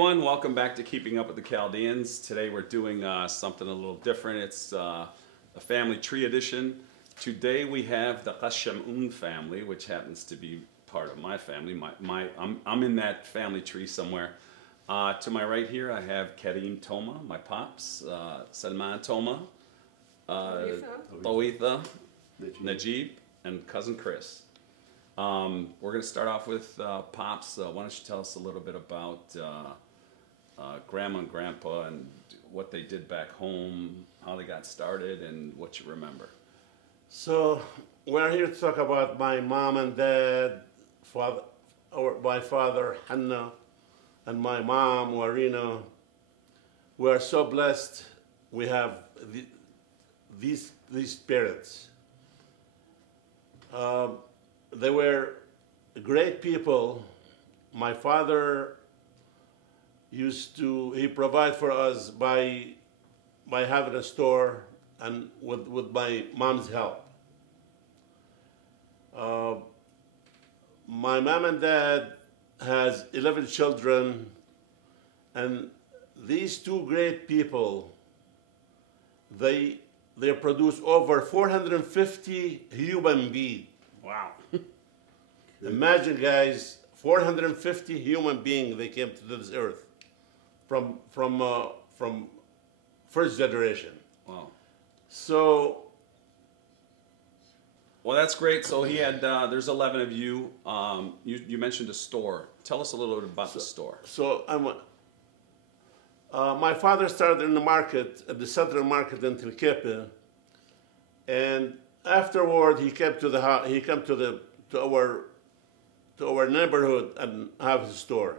Everyone, welcome back to Keeping Up with the Chaldeans. Today we're doing something a little different. It's a family tree edition. Today we have the Chaldean family, which happens to be part of my family. I'm in that family tree somewhere. To my right here I have Karim Toma, my pops, Salman Toma, Tawitha, Najib, and cousin Chris. We're going to start off with Pops. Why don't you tell us a little bit about Grandma and Grandpa and what they did back home, how they got started, and what you remember. So we're here to talk about my mom and dad, my father, Hanna, and my mom, Warina. We are so blessed we have these parents. They were great people. My father he provide for us by having a store and with my mom's help. My mom and dad has 11 children, and these two great people, they produce over 450 human beings. Wow. Imagine, guys, 450 human beings they came to this earth from first generation. Wow. So. Well, that's great. So he had, there's 11 of you. You mentioned a store. Tell us a little bit about the store. So my father started in the market, at the central market in Tilkepe, and afterward he came to our neighborhood and have his store.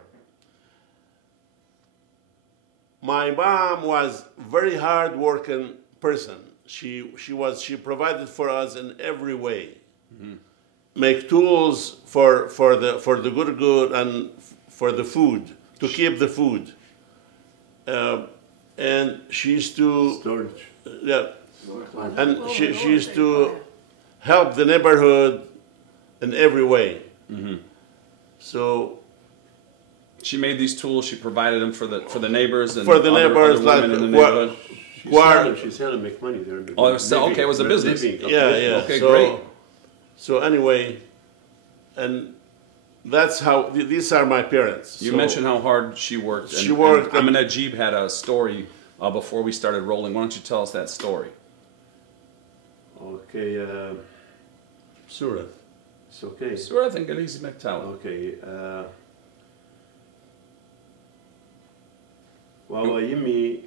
My mom was very hard-working person. She provided for us in every way. Mm-hmm. Make tools for the good and for the food, to keep the food. And she used to storage. Yeah. And she used to help the neighborhood in every way. Mm-hmm. So she made these tools. She provided them for the neighbors and other like in the neighborhood. She sell them, make money there. Oh, okay, it was a business. Okay. Yeah. Okay, great. So anyway, and that's how these are my parents. You mentioned how hard she worked. She worked. And Najib had a story before we started rolling. Why don't you tell us that story? Okay. Surah. It's okay. Surah English McTower. Okay. وهو يمي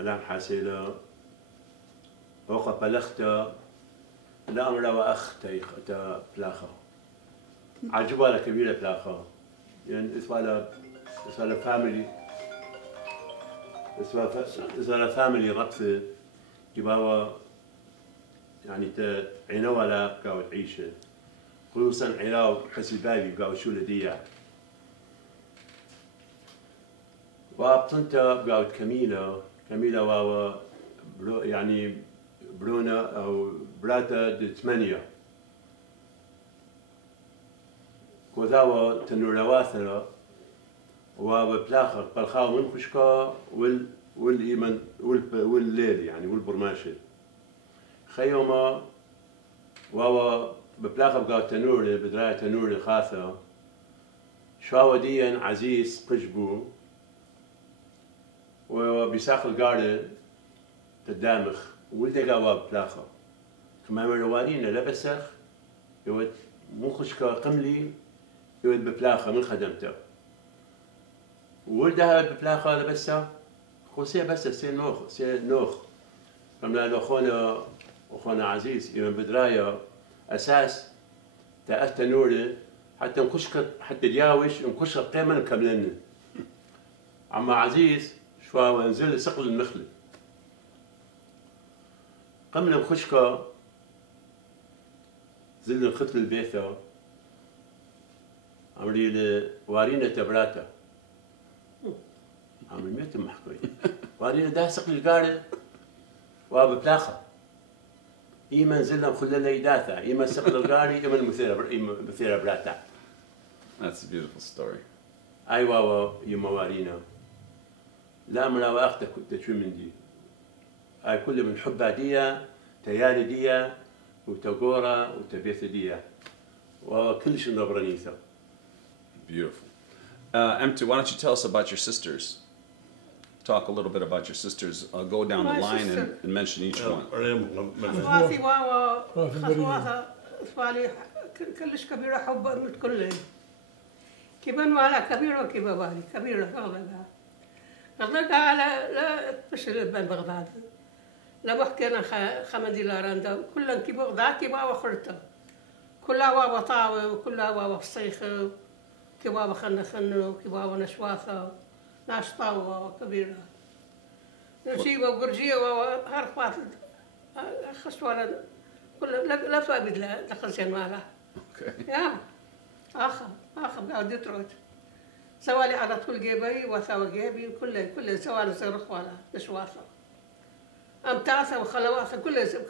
أنا حاسيله وقف بلغته لا أمر وأختي تا بلاخة عجبالة كبيرة بلاخة يعني اسمها فاميلي اسمها فاميلي ربطة يبقى يعني عينوها لا بقاو تعيشه خصوصا عيلاو حسي بالي بقاو شو لديها وابطنتا بقاو كميلة واوا يعني برونا أو براتا 8 كوزاوا تنورواثرة وبلاخر بالخاو من خشكا والإيمن والليل يعني والبرماشة خيوما واوا ببلاخر بقاو تنوري بدراية تنوري خاثة شواوا ديا عزيز قجبو وبيساق القارة تدامخ ولدي قاوا بلاخر كما مروارينا لبسخ يود مو خشكا قملي يود ببلاخر من خدمته ولدها ببلاخر لبسها خوسيه بس سي نوخ كما أخونا عزيز يوم بدراية أساس تأتى نوري حتى نخشك حتى دياوش نخشك قيمة نكملن عما عزيز شوى ونزل سقل المخلة قمنا نخشك زل الخط البيثة عمري وارينا تبراتا عمري ميتم محكوي وارينا ده سقل القارة وببلاخة إيمان زلنا خلنا ليداتا إيمان سقل القاري إيمان مثيرة براتا. That's a beautiful story. أيوة يموارينا لا من وقتك كنت شو من دي أي كل من حبها دي تيالي دي وتقورا وتبيث دي وكل شيء نبرانيثا. Beautiful. Empty, why don't you tell us about your sisters? Talk a little bit about your sisters. Go down the line and mention each one. أخواتي واوا خطواتها أطفالي كلش كبيرة حب متكلين كيبان على كبيرة وكيبا بالي كبيرة بغداد غضلت على لا فشل بين بغداد لا بحكينا خمدي لارندا كلن كي بغداد كيبا وخرتا كلها واوا طاوي وكلها واوا فصيخة كيبا خنو كيبا نشواثة ناش طاوة كبيرة نجيبه وقرجيه وهرفات خشوانا كل لا فابد لا دخلشان مالها. يا آخر قاعد ديترويت سوالي على طول جيبي وثاوى جيبي كل سوالي صاروخ ولا نشواثة أمتاثة وخلواثة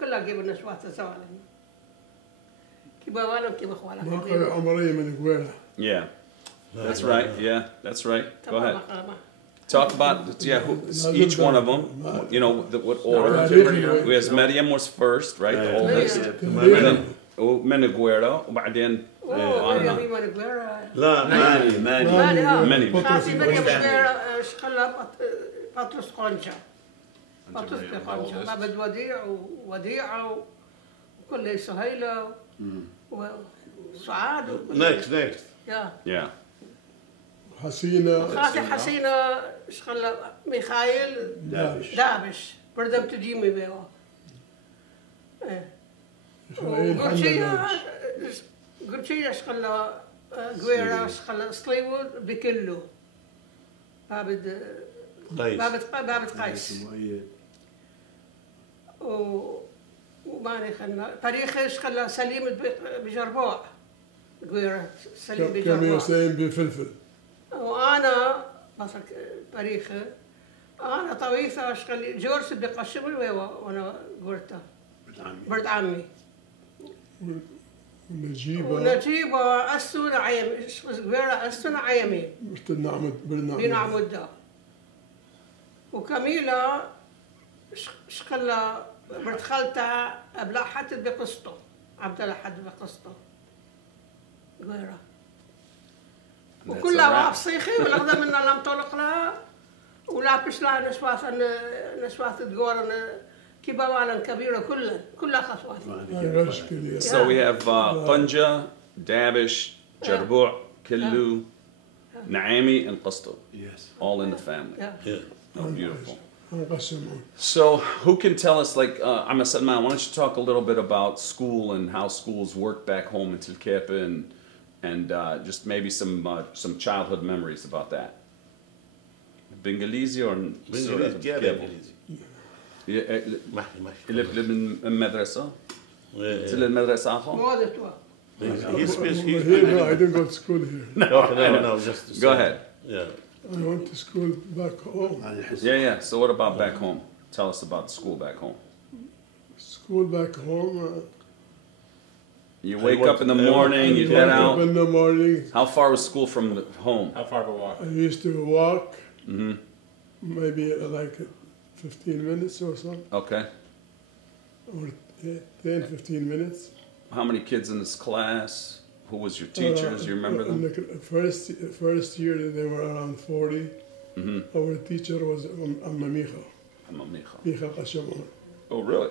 كلها جيب النشواثة سوالي كيبا وانا كيبا خوالا. ما قال عمرية من قويلة. Yeah, that's right. Yeah, that's right. Go ahead. Talk about each one of them. You know what order. Because Maryam was first, right? The oldest. Meniguera, وبعدين لا ماني. خاصي مريم غير شخلها بطرس قنشة. بطرس قنشة. ما بد وديعة وكل سهيلة وسعاد. Next. Yeah. حسينة. خاصي حسينة شخلها ميخائيل دابش. بردم تجيمي بيوا. قلت شيء شخلها قويرة شخلها صليود بكله بابد قيس وماني خلنا تاريخ شخلها سليم بجربوع قويرة سليم بجربوع كم يسلم بفلفل وأنا مثلا تاريخه أنا طويثة شخلي جورس بقشمل وأنا قلتها برد عمي ونجيبه أسونا عيمي غير أسونا عيمي بنعمد ده وكميلة شقلة برد خالتها أبلا حتى بقسطه عبد الله حد بقسطه غيره وكلها واقف صيخي والأخذ منا لم طلق لها ولا بش لها نشواث تقول كباوالا كبيرة كلها خطوات. So we have Punja, Dabish, Jarbu', Killu, Naami, and Qasto. Yes. All in the family. Yeah. Oh, beautiful. So who can tell us, like, Amma Salman, why don't you talk a little bit about school and how schools work back home in Tilkepa and just maybe some childhood memories about that. Bingalizi or Bingalizi. اللي من المدرسة؟ تل المدرسة أخو؟ He speaks. No, I didn't go to school here. No. Just go ahead. Yeah. I went to school back home. Yeah. So what about back home? Tell us about school back home. School back home. You wake up in the morning, you head out. In the morning. How far was school from the home? How far of a walk? I used to walk. Maybe like 15 minutes or so. Okay. Or 10, 15 minutes. How many kids in this class? Who was your teachers? You remember them? In the first year, there were around 40. Our teacher was Amma Micha. Amma Micha. Micha Qashamon. Oh, really?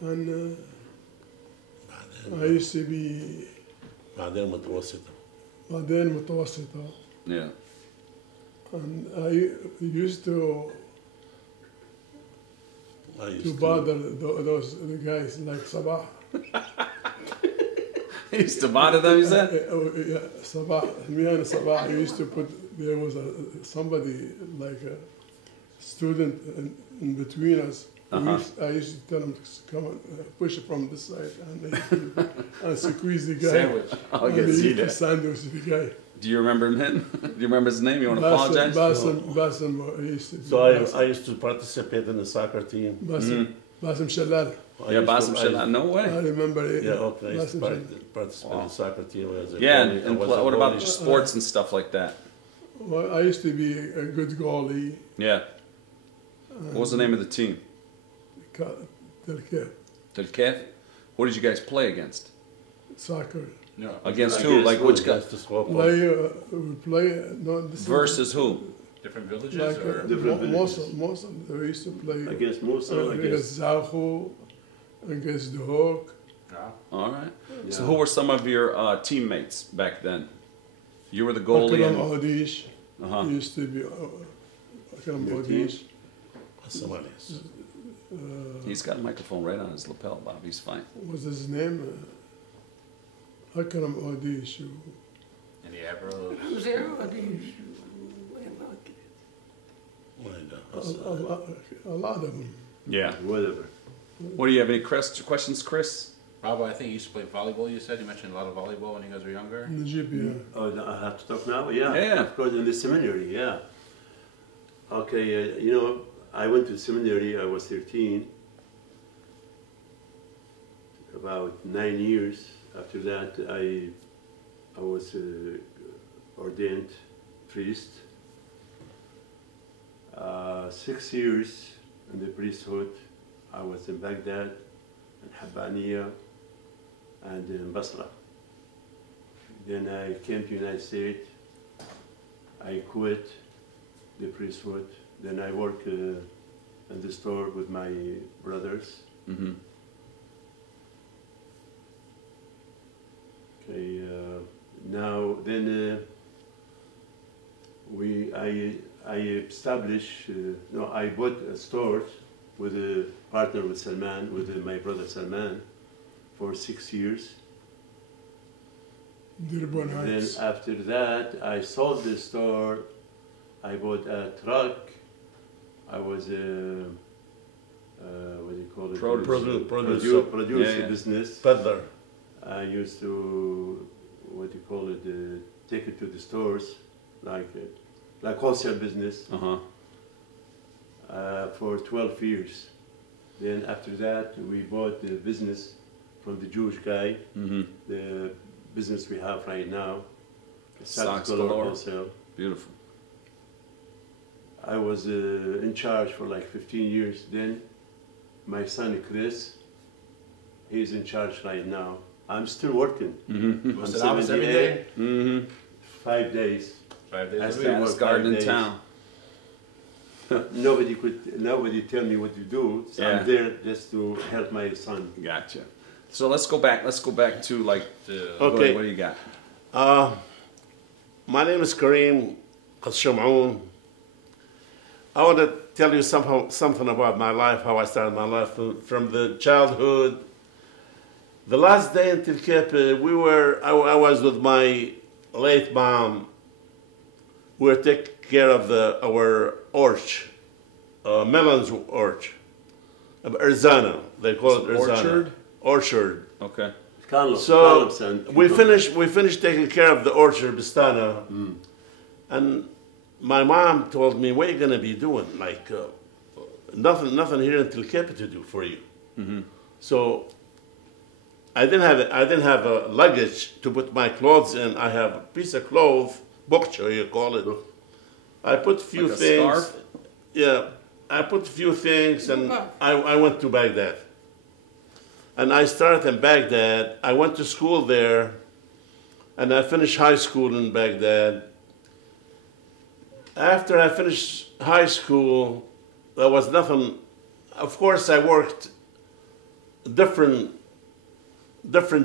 And I used to be بعدين متوسطة. Yeah. And I used to bother the guys like Sabah. You used to bother them, you said? Yeah, Sabah. Me and Sabah, I used to put, there was somebody like a student in between us. I used to tell him to come and push it from this side and squeeze the guy. Sandwich. Oh, yes, see that. Sandwich the guy. Do you remember him? Do you remember his name? You want to apologize? Basim. So I used to participate in the soccer team. Basim Shalal. Yeah, Basim Shalat, no I way. remember it. Yeah, okay. I used to Basim participate in the soccer team as a Yeah, goalie. I and was a what about goalie. sports and stuff like that? Well, I used to be a good goalie. Yeah. What was the name of the team? Telkef, Telkef? Who did you guys play against? soccer. No. Against who? Against Like who? which guy? Against the squad. Play, we play, no, this is Versus who? Different villages like or? Different Mosul, we used to play Against Mosul, against Zahu, against the Hawk. Yeah. All right. So Yeah. who were some of your teammates back then? You were the goalie. Akram And, Odish uh-huh. used to be Akram Your Odish. Somalis. He's got a microphone right on his lapel, Bob. He's fine. What was his name? Akram Odish. Any Avro? A lot of them. Yeah. whatever. What do you have? Any questions, Chris? Rob, I think you used to play volleyball, you said? You mentioned a lot of volleyball when you guys were younger. In Egypt, yeah. Oh, no, I have to talk now? Yeah, Yeah. of course, in the seminary, yeah. Okay, you know, I went to seminary, I was 13. About 9 years after that, I was ordained priest. 6 years in the priesthood. I was in Baghdad, in Habbaniya, and in Basra. Then I came to the United States. I quit the priesthood. Then I worked in the store with my brothers. Mm-hmm. Okay, now then I established, no, I bought a store with a partner with Salman, with my brother Salman, for 6 years. Dearborn Then Heights. after that, I sold the store. I bought a truck. I was a, what do you call it? Produce Yeah. business. Peddler. I used to, what do you call it, take it to the stores, like wholesale business, Uh-huh. for 12 years. Then after that, we bought the business from the Jewish guy, Mm-hmm. the business we have right now, Socks Galore. Wholesale. Beautiful. I was in charge for like 15 years. Then my son Chris, he's in charge right now. I'm still working. Mm-hmm. Was I'm it office every 78. day? Mm-hmm. 5 days. 5 days I a still week? work Baddest garden 5 in days. town. Nobody tell me what to do. So Yeah. I'm there just to help my son. Gotcha. So let's go back. Let's go back to like. Okay. What do you got? My name is Kareem Qasham'oon. I want to tell you something about my life, how I started my life from the childhood. The last day in Tilkep, I was with my late mom. We were taking care of our orchard, melons orchard, Erzana. They call it Erzana. Orchard? Orchard. Okay. So Columns and we finished taking care of the orchard, Bistana, and my mom told me, "What are you gonna be doing? Like nothing here in Tilkep to do for you." Mm-hmm. So I didn't have a luggage to put my clothes in. I have a piece of cloth, bokcha you call it. I put a few Like a things. scarf? Yeah, I put a few things, and I went to Baghdad. And I started in Baghdad. I went to school there, and I finished high school in Baghdad. After I finished high school, there was nothing. Of course, I worked different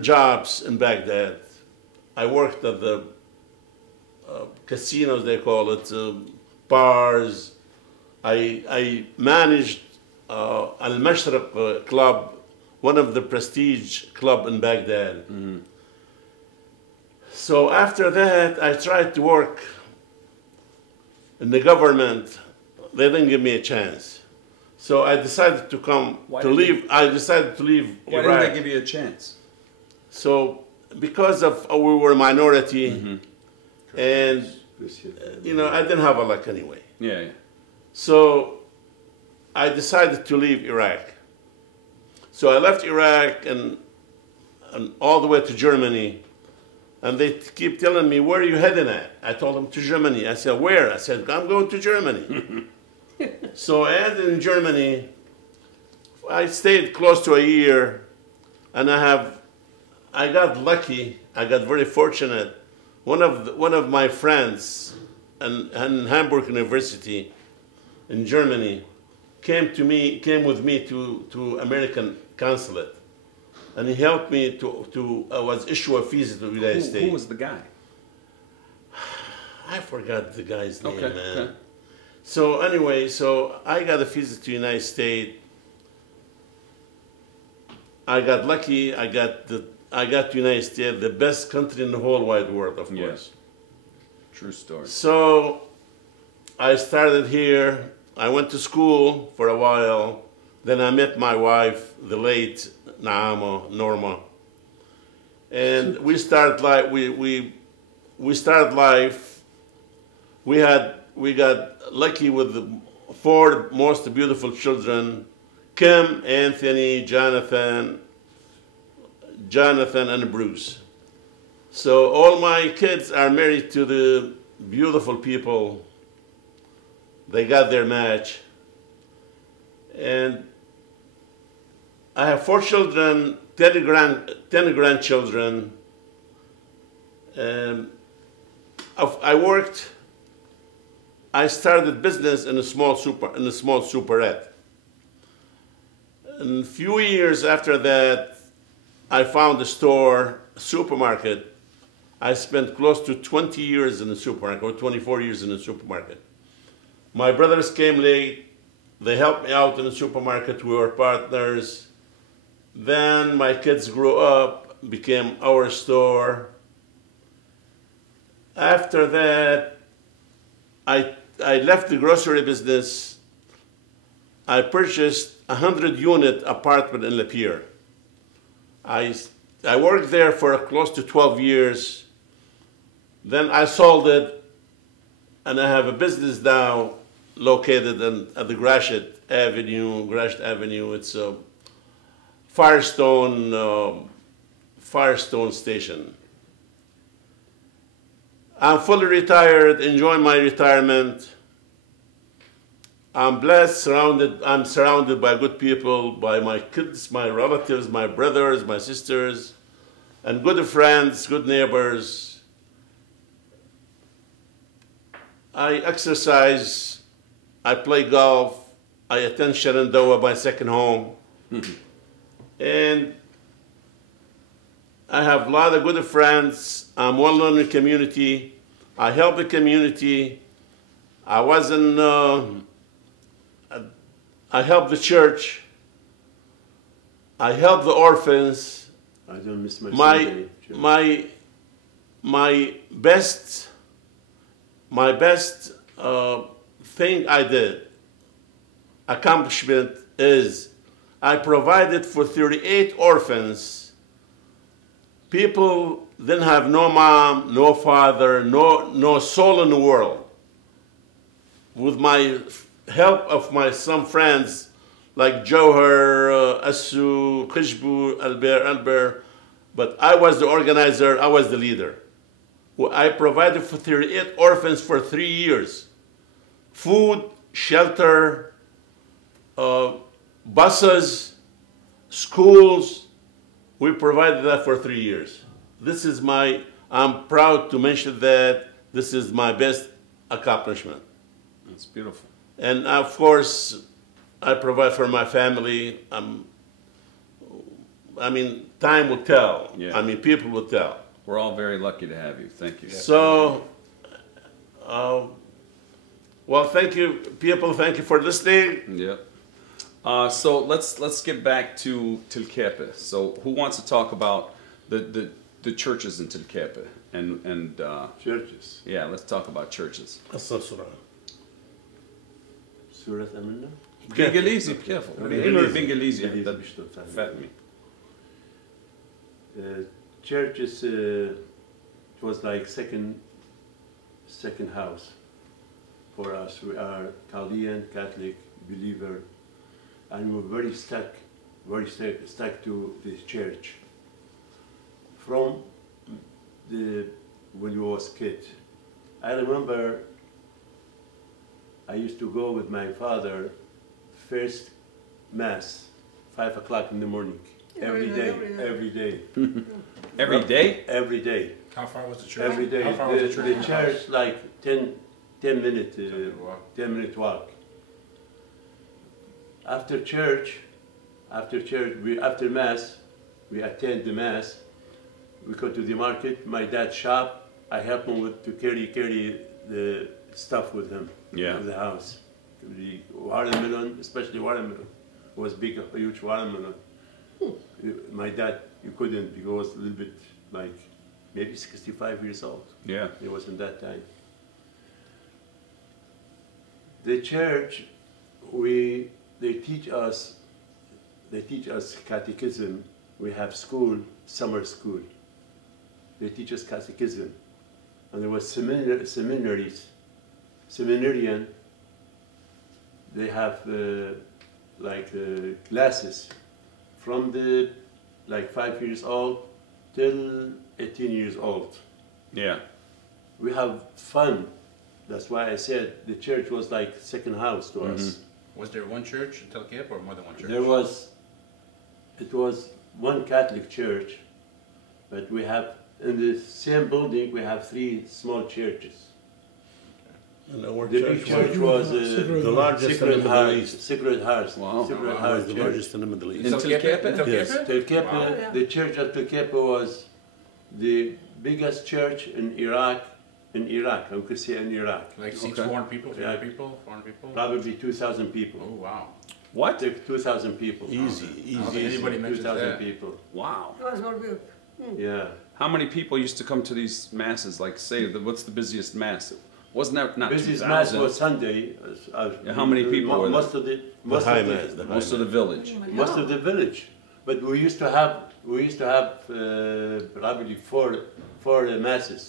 jobs in Baghdad. I worked at the casinos, they call it, bars. I managed Al-Mashriq Club, one of the prestige club in Baghdad. Mm-hmm. So after that, I tried to work in the government. They didn't give me a chance. So I decided to leave. I decided to leave Why Iraq. didn't they give you a chance? So because of we were a minority, Mm-hmm. and I didn't have a luck anyway. Yeah. So I decided to leave Iraq. So I left Iraq and all the way to Germany. And they keep telling me, where are you heading at? I told them, to Germany. I said, where? I said, I'm going to Germany. So I ended in Germany. I stayed close to a year, and I got lucky. I got very fortunate. One of my friends in Hamburg University in Germany came with me to American consulate. And he helped me to issue a visa to the United States. Who was the guy? I forgot the guy's name, man. Okay. So anyway, so I got a visa to the United States. I got lucky. I got to United States, the best country in the whole wide world, of course. Yes. True story. So I started here. I went to school for a while. Then I met my wife, the late Norma, and we started life. We started life. We got lucky with the 4 most beautiful children: Kim, Anthony, Jonathan, and Bruce. So all my kids are married to the beautiful people. They got their match, and I have 4 children, 10 grandchildren. I started business in a small superette. And a few years after that, I found a supermarket. I spent close to 20 years in the supermarket, or 24 years in the supermarket. My brothers came late. They helped me out in the supermarket. We were partners. Then my kids grew up, became our store. After that, I left the grocery business. I purchased a 100-unit apartment in Lapeer. I worked there for close to 12 years. Then I sold it, and I have a business now located at the Gratiot Avenue. It's a Firestone Station. I'm fully retired, enjoying my retirement. I'm blessed, I'm surrounded by good people, by my kids, my relatives, my brothers, my sisters, and good friends, good neighbors. I exercise, I play golf, I attend Shenandoah, my second home. And I have a lot of good friends. I'm well known in the community. I help the community. I help the church. I help the orphans. I don't miss my my best thing I did, accomplishment, is I provided for 38 orphans. People didn't have no mom, no father, no soul in the world. With my help of some friends like Johar, Asu, Khishbu, Albert, but I was the organizer, I was the leader. I provided for 38 orphans for 3 years. Food, shelter, buses, schools. We provided that for 3 years. I'm proud to mention that this is my best accomplishment. That's beautiful. And of course, I provide for my family. Time will tell. Yeah. People will tell. We're all very lucky to have you. Thank you. So, well, thank you, people. Thank you for listening. Yep. So let's get back to Tilkepe. So who wants to talk about the churches in Tilkepe and churches? Yeah, let's talk about churches. سورة أمنا. بإنجليزي بكيفه. بإنجليزي فهمي. Churches, it was like second house for us. We are Chaldean Catholic believer, and we're very stuck very stuck to this church. From when we was kid, I remember I used to go with my father first mass, 5 o'clock in the morning, every day. Every day? Every day. How far was the church? Every day. How far was the church? The church like 10 minute walk. After church, after mass, we attend the mass. We go to the market. My dad's shop. I help him to carry the stuff with him to the house. The watermelon, especially watermelon, was big, a huge watermelon. My dad, you couldn't because he was a little bit like maybe 65 years old. Yeah. It was in that time. The church, they teach us catechism. We have school, summer school. They teach us catechism. And there was seminarian. They have classes from the 5 years old till 18 years old. Yeah. We have fun. That's why I said the church was like second house to us. Was there one church in Tel Kip or more than one church? It was one Catholic church, but we have, in the same building, we have 3 small churches. And our The big church was the largest in the Middle East. Sacred Heart. Wow. Sacred It Heart was the Church. largest in the Middle East. In Tel Kip? Yes. Tel Kip, Wow. the church of Tel Kip was the biggest church in Iraq, I could say in Iraq. Like seats Okay. 400 people, 300 Yeah. people, 400 people? Probably 2,000 people. Oh, wow. What? 2,000 people. Easy, Okay. easy. Anybody mentions 2,000 that. people. Wow. It was very good. Yeah. How many people used to come to these masses? Like, say, what's the busiest mass? Wasn't that not Business 2,000? mass was Sunday. Yeah, how many people were there? Most of the high mass, the Most of the village. most of the village. But we used to have probably four masses.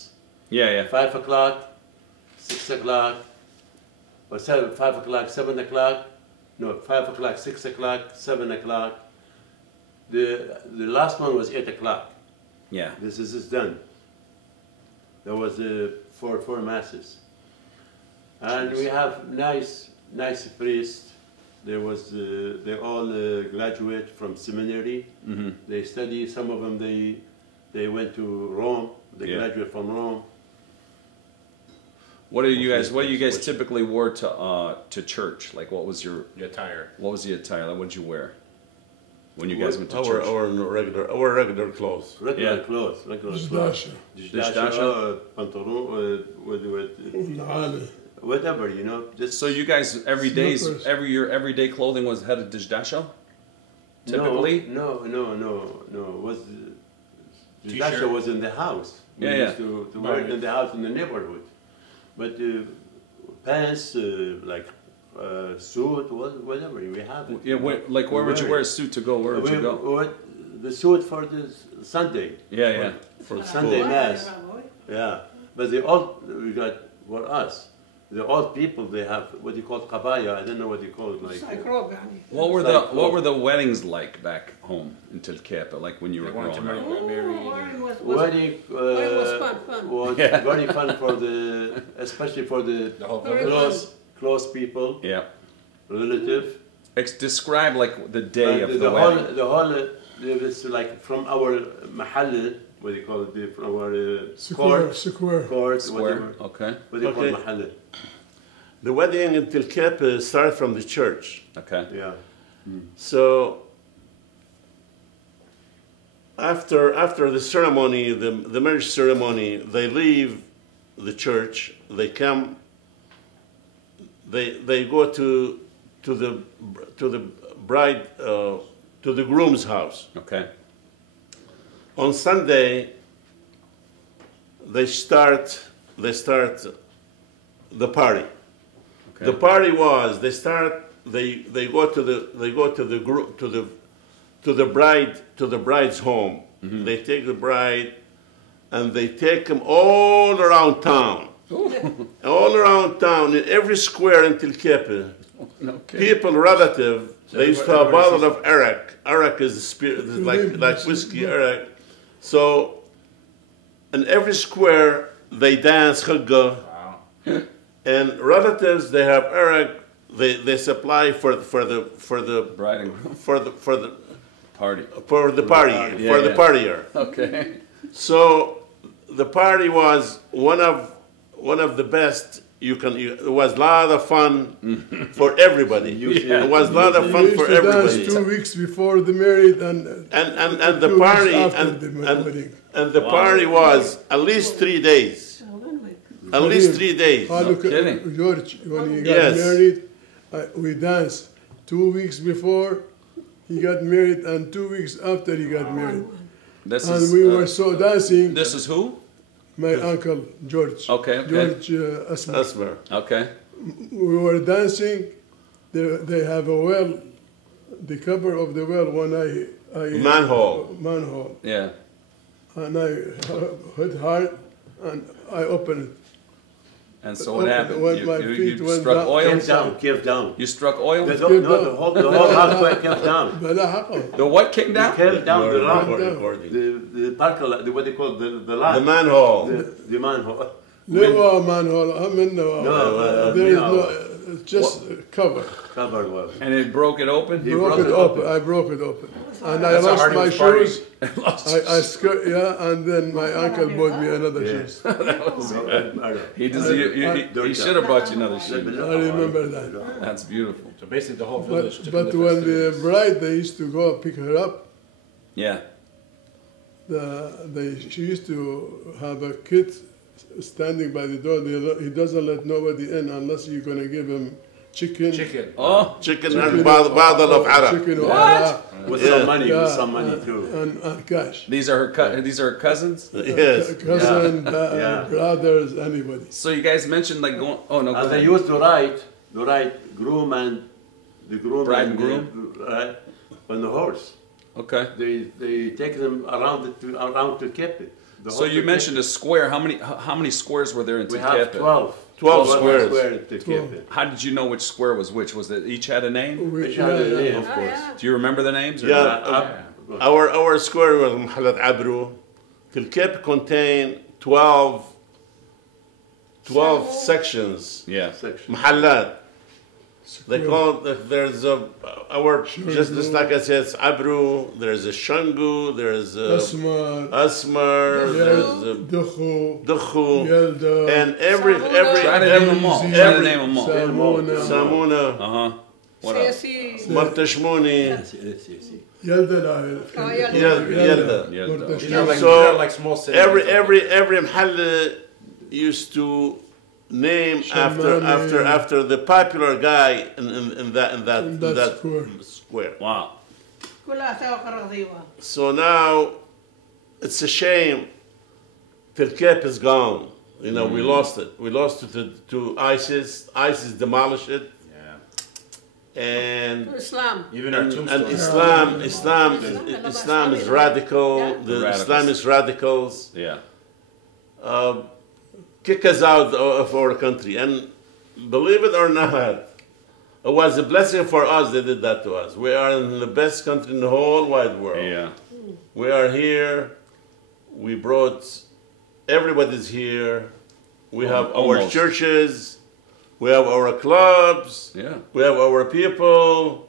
Yeah. 5 o'clock, 6 o'clock, or 5 o'clock, 7 o'clock. No, 5 o'clock, 6 o'clock, 7 o'clock. The last one was 8 o'clock. Yeah. This is done. There was four masses, and we have nice priests. There was they all graduate from seminary. Mm-hmm. They study. Some of them they went to Rome. They Yeah. graduate from Rome. What do you guys typically wore to church? Like, what was your The attire. What was the attire? Like, what did you wear when you guys went to Our church? regular clothes. Regular Yeah. clothes. Dishdacha. Dishdacha? Pantalon, with والعالي. whatever, you know. Just So you guys Slippers. your everyday clothing was had a dishdasha? Typically? No. Was the T-shirt. Dasha was in the house. We Yeah, used to wear it in the house in the neighborhood. But pants, suit, whatever we have it. Yeah. Where would you wear a suit to go? Where would you go? The suit for the Sunday. Yeah. For Sunday mass. Yeah. But we got for us. The old people, they have what you call kabaya. I don't know what you call it. Like سايكروب يعني. What were the weddings like back home in Tel Kip? Like when you were They wanted to growing up? marry. Wedding was wedding was fun. was Yeah. very fun for especially for The whole Very village. close people, Yeah. relative. Describe like the day of the wedding. The whole it's like from our mahal, what do you call it? From our Square. court, Square. whatever. Okay. What do you call Okay. mahal? The wedding in Tel Kip started from the church. Okay. Yeah. So after the ceremony, the marriage ceremony, they leave the church. They come. They go to the bride to the groom's house. Okay. On Sunday, they start the party. Okay. The party was they go to the bride's home. Mm-hmm. They take the bride and they take them all around town. All around town, in every square in Tel Kip, No kidding. people, relative, they used to have a bottle of arak. Arak is spirit, like whiskey, arak. So, in every square, they dance khugga. Wow. And relatives, they have arak. They supply for the Bride and groom for the party. the partier. Okay. So the party was one of the best. It was a lot of fun for everybody. Yeah. It was a lot of We fun used for to dance everybody. 2 weeks before the marriage and And the 2 weeks party after the wedding. and the party was at least 3 days. At least 3 days. Look, kidding. George, when he got Yes. married, we danced 2 weeks before he got married and 2 weeks after he got married. This And is we were so dancing. this is who? My uncle George. Okay, okay. George Asma. Asmer. Okay. We were dancing. They have a well. The cover of the well when I Manhole. manhole, Yeah. and I hit hard, and I opened it. And so what happened? When my feet You went struck down. oil? Came down. You struck oil? The whole house came down. بلا حقه. The what came down? Came down the line. Recording. The parking, what they call the line. The manhole. The manhole. No manhole. I'm in the. No, there is no. no. It's just cover. Covered was. And it broke it open? He Broke broke it it open. open. I broke it open, and I That's how lost hard he my was partying. shoes. I skirt, yeah, and then my uncle bought me another shoes. He should have bought you another shoe. I remember that. That's beautiful. So basically the whole village took But the when the festivities. bride, they used to go pick her up. Yeah. She used to have a kid standing by the door. He doesn't let nobody in unless you're gonna give him chicken. Chicken. Oh, Chicken and bottle of arak. Chicken or What? arak, With Yeah. some money, with some money too. and cash. these are her cousins? Yes. Cousin, Yeah. brothers, anybody. So you guys mentioned like going, oh no, go And they ahead. used to write groom and the groom Bride and groom? right, on the horse. Okay. They take them around to Kepi. So you mentioned a square. How many squares were there in We have Tikapa? 12. 12 squares. To Kepi. How did you know which square was which? Was it each had a name? Which had a name, of Ah, course. Do you remember the names? Or Yeah. not? Our square was Mahalat Abru. Tilkep contained 12 sections. Yeah. Section. Mahallat. They call it, there's just like I said, it's Abru, there's a Shangu, there's a Asmar, Asmar, there's a Dukhu, Dukhu, Yelda, and every Try to name them all. Try to name them all. Samuna, Samuna, Uh-huh. What else? Martashmuni, Yelda. Yelda. Yelda. These are like, So, these are like small cities. every mahalla used to name after the popular guy in that square. Wow. كلها توقع رضيوة. So now it's a shame. Tilkep is gone. You know, we lost it. We lost it to ISIS. ISIS demolished it. Yeah. And Islam. Even our and tombstones. Islam is radical. The Radicals. Islamist radicals Yeah. kick us out of our country. And believe it or not, it was a blessing for us they did that to us. We are in the best country in the whole wide world. Yeah. We are here. We brought, everybody's here. We have our Almost. churches. We have our clubs. Yeah. We have our people.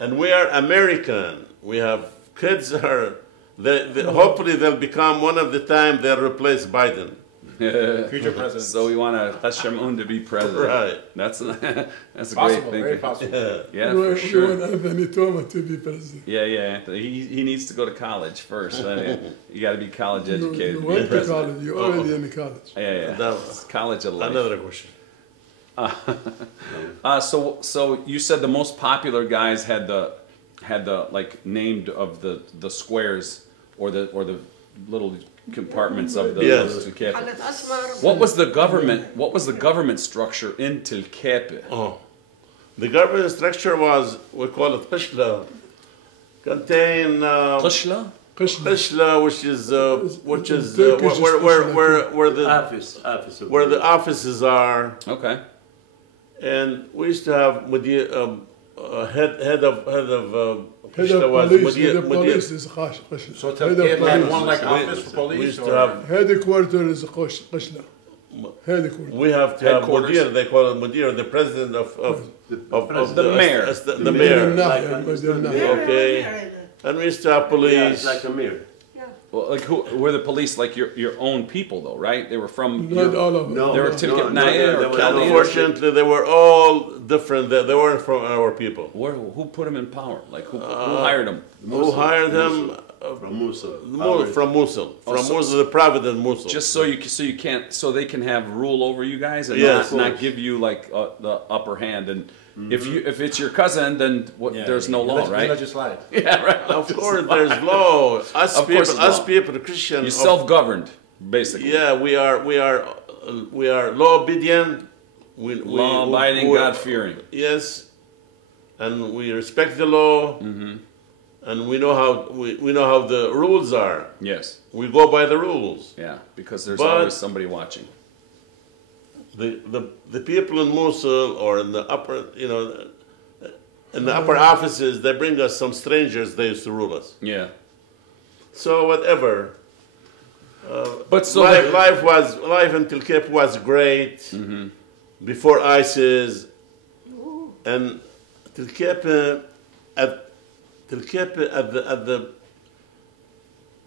And we are American. We have kids are, hopefully they'll become one of the time they'll replace Biden. Future presidents. So we want Hashamun to be president. Right. That's a great Possible, thing. very possible. Yeah, We for want sure. Anthony Thomas to be president. Yeah, Anthony. He needs to go to college first. You got to be college educated. You to be went to president. college. You're already in college. Yeah. That- It's college of life. Another question. So you said the most popular guys had the like named of the squares or the little compartments of the Yes. Tilkepe. حلت أسمر. What was the government structure in Tilkepe? Oh, the government structure was, we call it Qishla, contain Qishla? Qishla, which is Turkish is where the Office. where the offices are, Okay. and we used to have mudir, head of Head Qishta of was police, mudir, head of mudir. police is Qashna. So Head of Telkeb had police. one like We- office for we police? used or? to have Headquarter is Qashna. Headquarter. we have to have Headquarters. mudir. They call it mudir, the president of The mayor. the mayor. Okay. Yeah. And we used to have Yeah, police. it's like a mirror. Well, like who were the police? Like your own people, though, right? They were from. Not all of them. No, They were Tilkeb Naya or they were- Chaldean? Unfortunately, they were all different. They weren't from our people. Who put them in power? Like who hired them? Who hired them? From Mosul. From Mosul. From so- Mosul, the Provident Mosul. Just so you can't, so they can have rule over you guys and Yes. not give you like the upper hand. And if it's your cousin, then there's no law, right? Just slide. Yeah, right. Of course, there's law. Us Of course people, there's us law. people, Christian. You're self-governed, basically. Yeah, we are law obedient. Law-abiding, God-fearing. Yes, and we respect the law, and we know how the rules are. Yes. We go by the rules. Yeah, because there's But- always somebody watching. The people in Mosul or in the upper, in the upper offices, they bring us some strangers. They used to rule us. Yeah. So whatever. But so Life in Tilkep was great before ISIS, and Tilkep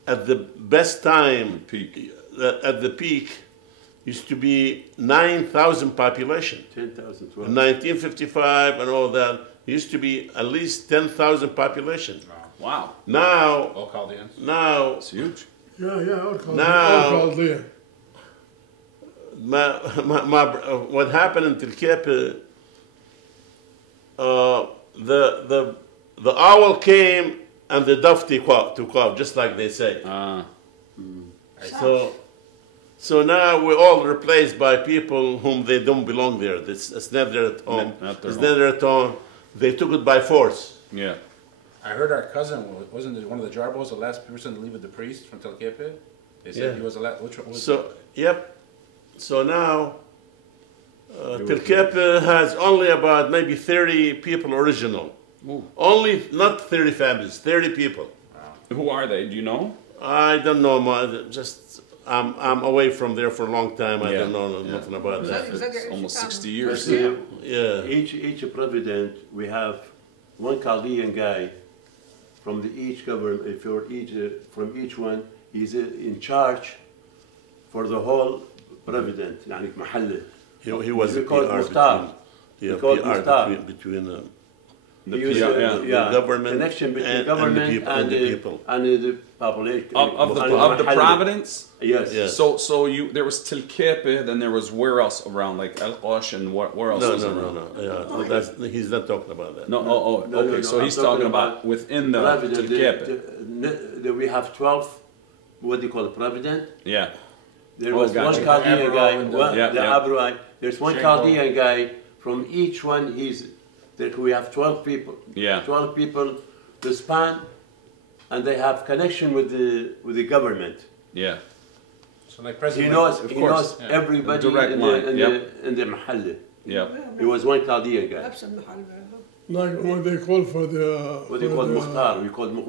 at the best time, peak. at the peak, used to be 9,000 population. 10,000, In 1955 and all that, used to be at least 10,000 population. Wow. Now, All Chaldeans. now, It's huge. Yeah, all called Now- all Chaldean. what happened in Tilkep, the owl came and the dove took off, just like they say. So now we're all replaced by people whom they don't belong there. It's not their home. Not their It's home. not their home. They took it by force. Yeah. I heard our cousin, wasn't it one of the Jarbos, the last person to leave with the priest from Telkepe? They said Yeah. he was the last, which one was So, yep. So now, Tilkep has only about maybe 30 people original. Ooh. Only, not 30 families, 30 people. Who are they? Do you know? I don't know, I'm away from there for a long time. I Yeah. don't know Yeah. nothing about that. It's almost 60 years. Yeah. Each president, we have one Chaldean guy from each government, from each one, he's in charge for the whole president, يعني محله. He was a called PR Mukhtar. between, called PR Mukhtar. between The He was, PR, the government connection between and government the people. and and the people. the population. of the محله. Providence. Yes. Yes. So there was Tilkepe, then there was where else around, like El Qosh, and where else No, was no, around? no. Yeah, he's not talking about that. No, No, okay. no, So I'm he's talking talking about within the President, Tilkepe. we have 12, what do you call it, president? Yeah. There Oh, was gotcha. one Chaldean Abro guy, and the- Yeah, the yeah. Abroai. There's one Shango. Chaldean guy from each one. We have 12 people. Yeah. 12 people to span, and they have connection with the government. Yeah. So like He President. knows Of he course. knows Yeah. everybody Direct in line, in the محله. Yeah. He was one Chaldean guy. نفس المحل. Like what they call for the What do you call Mukhtar?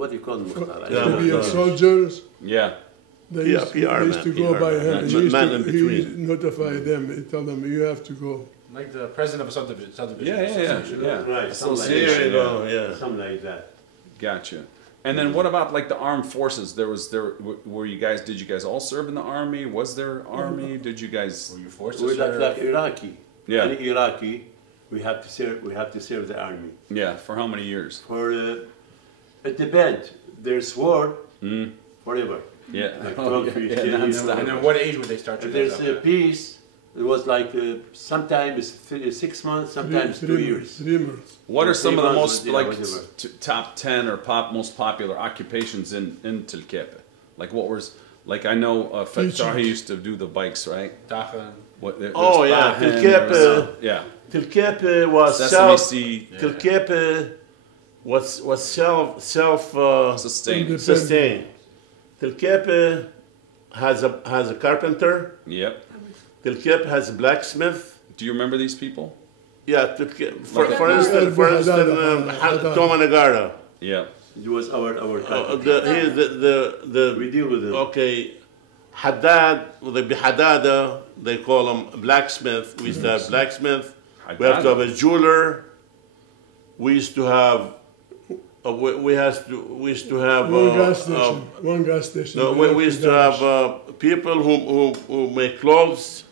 What do you call Mukhtar? Yeah. to be a soldiers. Yeah. They Yeah, used, PR they used to man, go PR by man. him. Man in He between. used to notify them. He tell them you have to go. Like the president of a subdivision. Yeah. association. Yeah. Right, Association. There you yeah. go, yeah. Something like that. Gotcha. And then what about like the armed forces? Did you guys all serve in the army? Was there army? Did you guys? Were you forced to We're serve? like Iraqi. Yeah. Any Iraqi, we have to serve the army. Yeah. For how many years? For it depends. There's war forever. Yeah. Like Oh, 12 yeah, years, yeah, 10 years. nonstop. And then what age would they start you If guys there's up at? peace, it was like sometimes 6 months, sometimes 2 years. 3 months. What are some of the Three most months, like whatever. top 10 or most popular occupations in Tilkepe? Like what was like I know Fattah Teaching. used to do the bikes, right? Dacha. What, there's Oh, yeah, Bahan, Tilkepe. there's, yeah. Tilkepe was Sesame seed. Tilkepe was self Sustained. sustained. Tilkepe has a carpenter. Yep. Tilkepe has a blacksmith. Do you remember these people? Yeah, for instance, Tom Nagara. Yeah. It was our we deal with them. Okay, Haddad, the Haddada, they call him blacksmith. We used to have blacksmith. We have to have a jeweler. We used to have. We used to have one gas station. No, we used to have people who make clothes.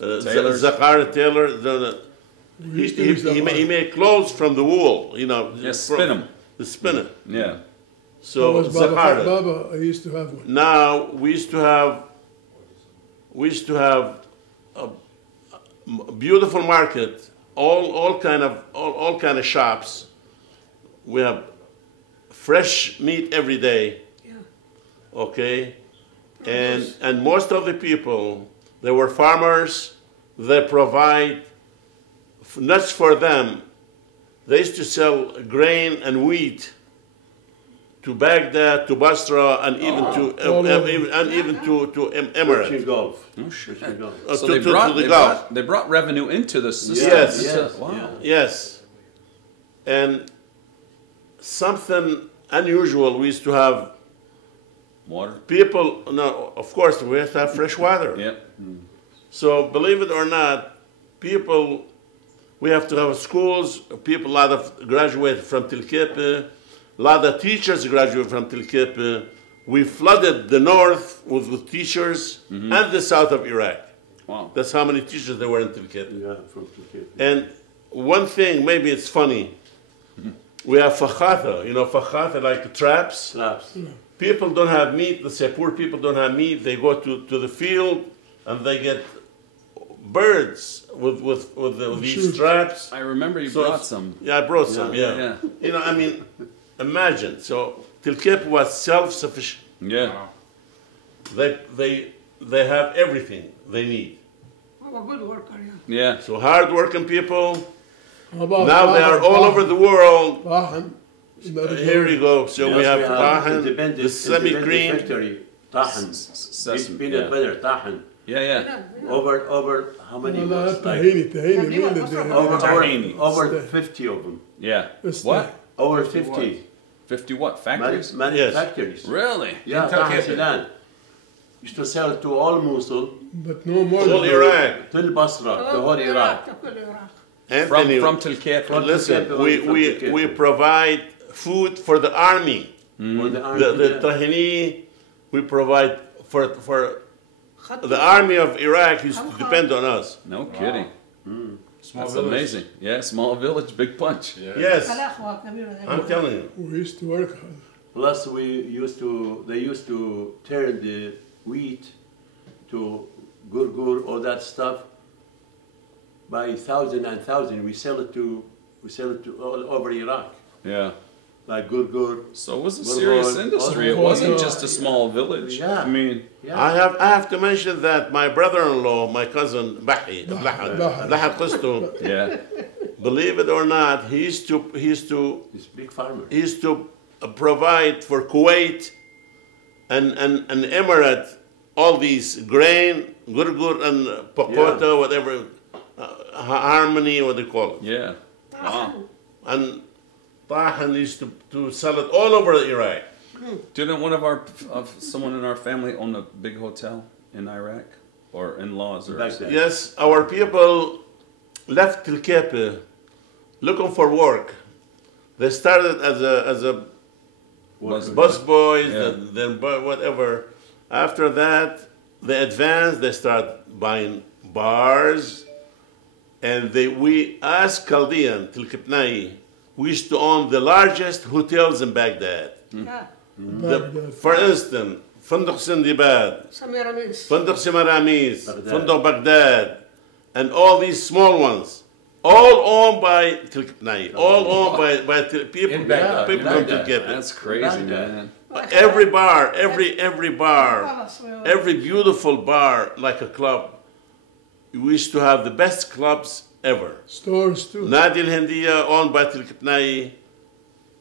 Zachar Taylor. He made clothes from the wool. You know. Yes, spin them. The spinner. Yeah. So Zachar. Baba, I used to have one. Now we used to have a beautiful market. All kind of shops. We have fresh meat every day. Yeah. Okay, and most of the people, they were farmers. They provide nuts for them. They used to sell grain and wheat to Baghdad, to Basra, and even to Emirates. Persian Gulf. Oh, shit. Persian Gulf. So to the Gulf. they brought revenue into the system. Yes. Yes. Wow. Yes, and something unusual. We used to have Water. people. No, of course we have to have fresh water. Yep. So believe it or not, people, we have to have schools. People, a lot of graduated from Tilkepe. A lot of teachers graduated from Tilkepe. We flooded the north with teachers and the south of Iraq. Wow. That's how many teachers there were in Tilkepe. Yeah, from Turkey. And one thing, maybe it's funny, we have fakhatha. You know, fakhatha, like traps. Slaps. People don't have meat. Let's say poor people don't have meat. They go to the field and they get birds with these traps. I remember you So brought some. Yeah, I brought some. Yeah. You know, I mean, imagine. So Tilkepe was self-sufficient. Yeah. They have everything they need. I'm a good worker, yeah. Yeah. So hard-working people. About Now they are all over the world. Tahan. Here you go. So we have tahan, the independent semi-cream. factory. Tahan. Sesame. Peanut Yeah. butter. Tahan. Yeah. Over how many لا was like tahini مين Tahini. over 50 of them. Yeah. It's What? Over 50 50 what? Factories? manufacturers. Really? Yeah, In Tahan Turkey. Sinan. Used to sell to all Mosul, but no more All than Iraq. till Basra, the whole Iraq. Anthony, From Tilkepe. listen, Tilkepe. we provide food for the army. For the army, The yeah. tahini, we provide for the army of Iraq used to depend on us. No kidding. Small That's village. amazing. Yeah, small village, big punch. Yeah. Yes, I'm telling you. we used to work hard. Plus, they used to turn the wheat to gurgur, all that stuff, by thousand and thousand. We sell it to all over Iraq, Yeah. like gurgur. So it was a serious Well, industry. It well, wasn't yeah. just a small village. Yeah. I mean, Yeah. I have to mention that my brother-in-law, my cousin Bahi, Lahad Qistu, yeah. believe it or not, he used to This big farmer. he used to provide for Kuwait and Emirate all these grain, gurgur and pakota, whatever, harmony, what they call it. Yeah. Wow. And tahan used to sell it all over Iraq. Didn't someone in our family own a big hotel in Iraq? Or in-laws? Or Back then. Yes, our people left Tilkepe looking for work. They started as a bus boys, then whatever. After that, they advanced. They start buying bars, and we as Chaldean Tilkepnai, we used to own the largest hotels in Baghdad. For instance, Fundak Sindibad, Fundak Simaramis, Fundak Baghdad, and all these small ones, all owned by Tilkepnai, all owned by people In Baghdad. people from Tilkepe. That's crazy, Baghdad. man. Every bar, every bar, every beautiful bar, like a club. We used to have the best clubs ever. Stores too. Nadi al-Hindiya owned by Tilkepnai.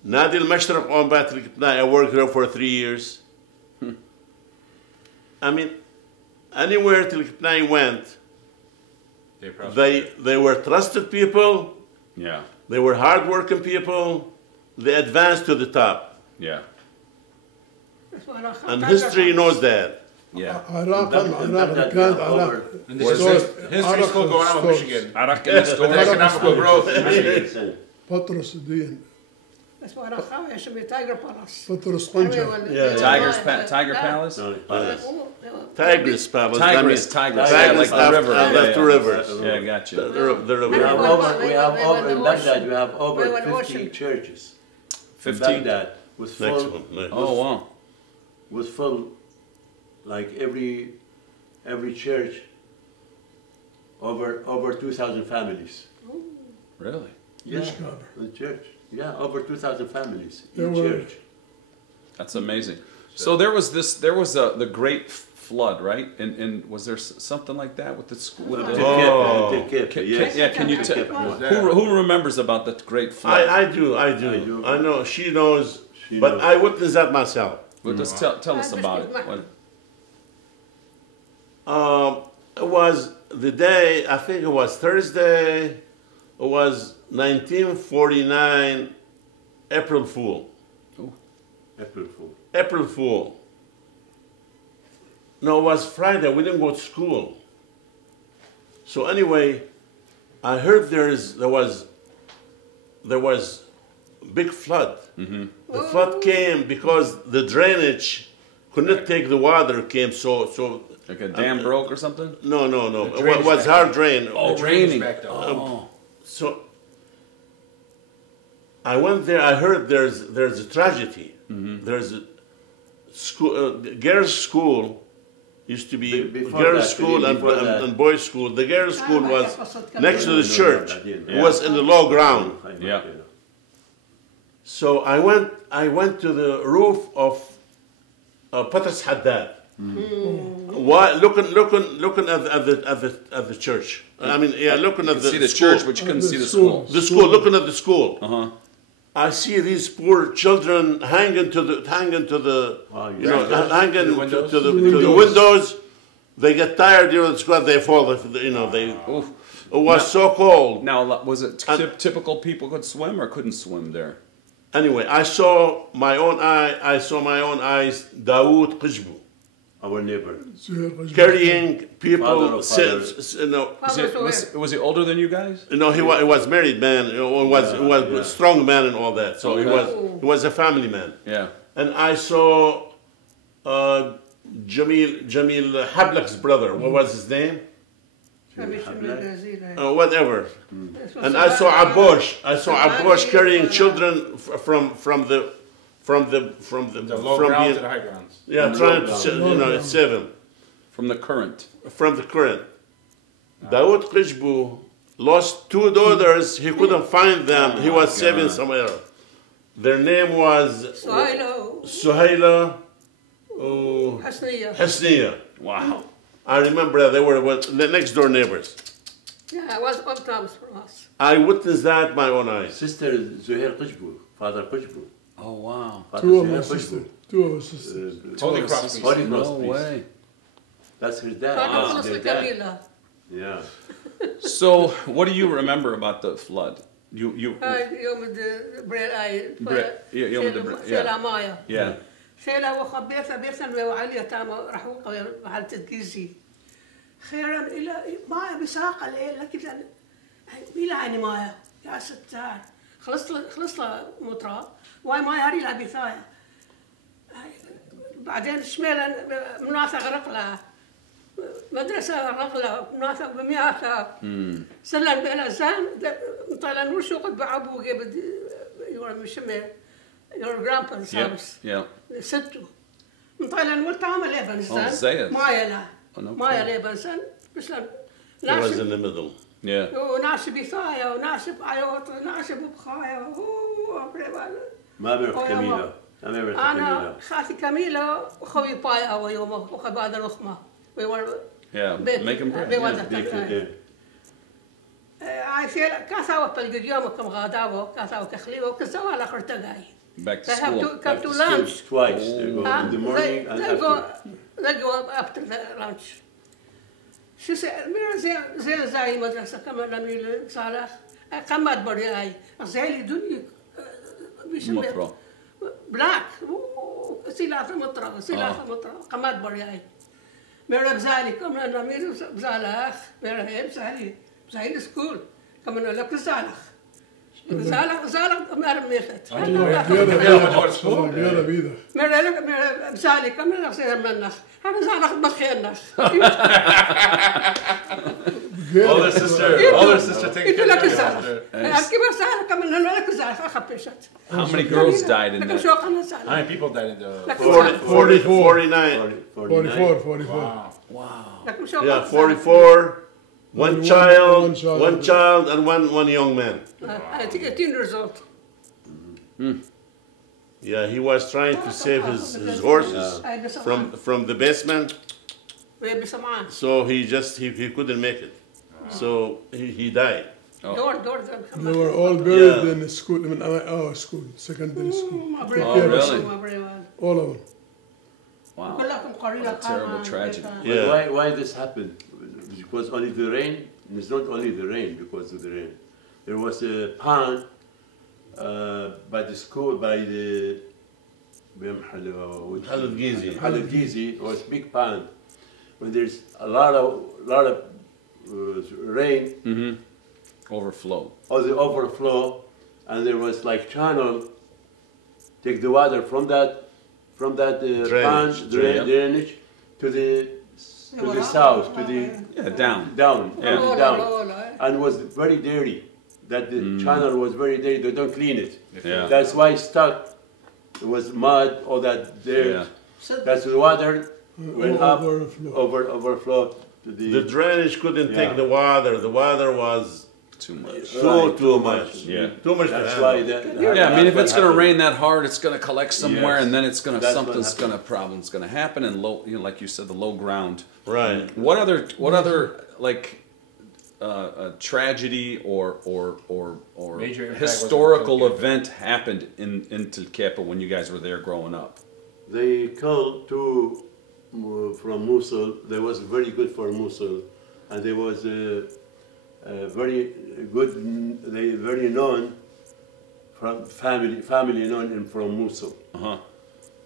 Nadi al-Mashraq owned by Tilkepnai. I worked there for 3 years. I mean, anywhere Tilkepnai went, They were trusted people. Yeah. They were hardworking people. They advanced to the top. Yeah. And history knows that. Yeah. Iraq, Baghdad, Grand over- Iraq. And there's history's still going on with Michigan. Iraq in the store. Economical growth in Michigan. بطرس الدين بس وانا خاوي اسمي تايجر بالاس بطرس قنجة Tiger Palace? Tigris Palace. Tigris, yeah, like the river. After rivers. Yeah, gotcha. The We river. have over in Baghdad. We have over 50 churches. 15? Baghdad was Next full. one. Next. Oh, wow. Was full. Like every church. Over 2,000 families. Really? Yeah, the church. Yeah, over 2,000 families There in were- church. That's amazing. So there was the Great Flood, right? And was there something like that with the school? With the, Yes. can you tell? Who remembers about the Great Flood? I do. I know. She knows. But I witnessed that myself. Well, just tell us about it. It was the day, I think it was Thursday, it was 1949 April Fool. April Fool. April Fool. No, it was Friday. We didn't go to school. So anyway, I heard there was big flood. The flood came because the drainage could not take the water. Came so Like a dam broke or something? No. It was hard drain. Oh, draining. So I went there. I heard there's a tragedy. There's a school, girls' school used to be girls' school and boys' school. The girls' school was next to the church. It was in the low ground. Yeah. So I went to the roof of Patras Haddad. Why looking at the church? I mean, yeah, looking at the See the school. church, but you couldn't see the school. The school, looking at the school. Uh-huh. I see these poor children hanging to the hanging to the windows. They get tired during the school. They fall. Oof. It was so cold. Now, was it typical people could swim or couldn't swim there? Anyway, I saw my own eyes. Dawood Qijbu Our neighbor. carrying people. Was he older than you guys? He was married man. He was a strong man and all that. So he was a family man. Yeah. And I saw Jamil Hablak's brother. What was his name? Whatever. And I saw Abosh carrying children from the low grounds to the high grounds. Yeah, trying to save him From the current. Dawood Qijbu lost 2 daughters. He couldn't find them. He was saving somewhere. Their name was Suhaila Hasniya. Wow. I remember that they were the next door neighbors. Yeah, it was one times for us. I witnessed that with my own eyes. Sister Zuhair Qijbu, Father Qijbu. Oh, wow. Father 2 of Zuhair my Qijbu. sisters. 2 of my sisters. Holy Cross piece. Holy Cross No piece. way. That's her dad. Their dad. Yeah. So, what do you remember about the flood? يوم Yeah. مايا Yeah. شيلها وخبيتها بيتنا وعليا تاما راح وقع محل تدقيزي خيرا الى مايا بساقه لكن ميلا عيني مايا يا ستار خلص له مطرة واي مايا هري لها بثايا بعدين شميلا مناثة غرق لها مدرسة غرق لها مناثة بمئاتها سلم بلا زان طالع وشو قد بعبو قبل مشمي your grandpa's house. Yeah. ستو مطالع نقول تعمل إيفنسان. زين. مايا لا. مايا إيفنسان بس لا. It was in the middle. Yeah. وناس بثايا وناس بعيوط وناس ببخايا ما بيعرف كميلة. أنا خالتي كميلة وخوي بايا ويومه وخباد الأخمة. Yeah. Make him bread. عايشين كاسة وبلقي يوم كم غاداوه كاسة وكخليه وكسوا على خرطقاي. Back to They have school. to come to lunch. Twice. They go in the morning and they after. go after the lunch. شو ميرا زي مدرسة كمان أمير صالح قمت برياي زي الدنيا مطرة. بلاك سلاحة مطرة قمت برياي ميرا بزالي كمان أمير بزالح ميرا هي بزالي سكول كمان لك بزالح زالح ميرا ميلت بيرة بيدة ميرا لك ميرا بزالي كمان أصير منك أنا زالح بخيرنك All their sister taking care of their sister. How many girls died in that? How many people died in the... 49. 44. Wow. Yeah, 44. One child, and one young man. I think 18 years old. Yeah, he was trying to save his horses from the basement. So he couldn't make it. So he died. They were all buried in school, in our school, secondary school. Oh, really? All of them. Wow. What a terrible tragedy. Yeah. Why this happened? Because only the rain, and it's not only the rain because of the rain. There was a pond by the school, by the Khalid Gizi, it was big pond. When there's a lot of rain, Overflow. or the overflow, and there was like channel, take the water from that pond, drainage to the south, to the Down. down, Yeah. down, and was very dirty. That the channel was very dirty. They don't clean it. Yeah. That's why it's stuck. It was mud or that dirt. Yeah. That's the water went up, Overflow. to The drainage couldn't take the water. The water was Too much. too much. Yeah. Too much. That's to why handle. that. Yeah, I mean, if that's it's what going to happened. rain that hard, it's going to collect somewhere, Yes. and then it's going to That's what something's happened. going to problem's going to happen, and low, like you said, the low ground. Right. What other like tragedy or Major impact was historical Tulkepe. event happened in Tulkepe when you guys were there growing up? They called two from Mosul. They was very good for Mosul, and they was very good. They very known from family known from Mosul. Uh-huh.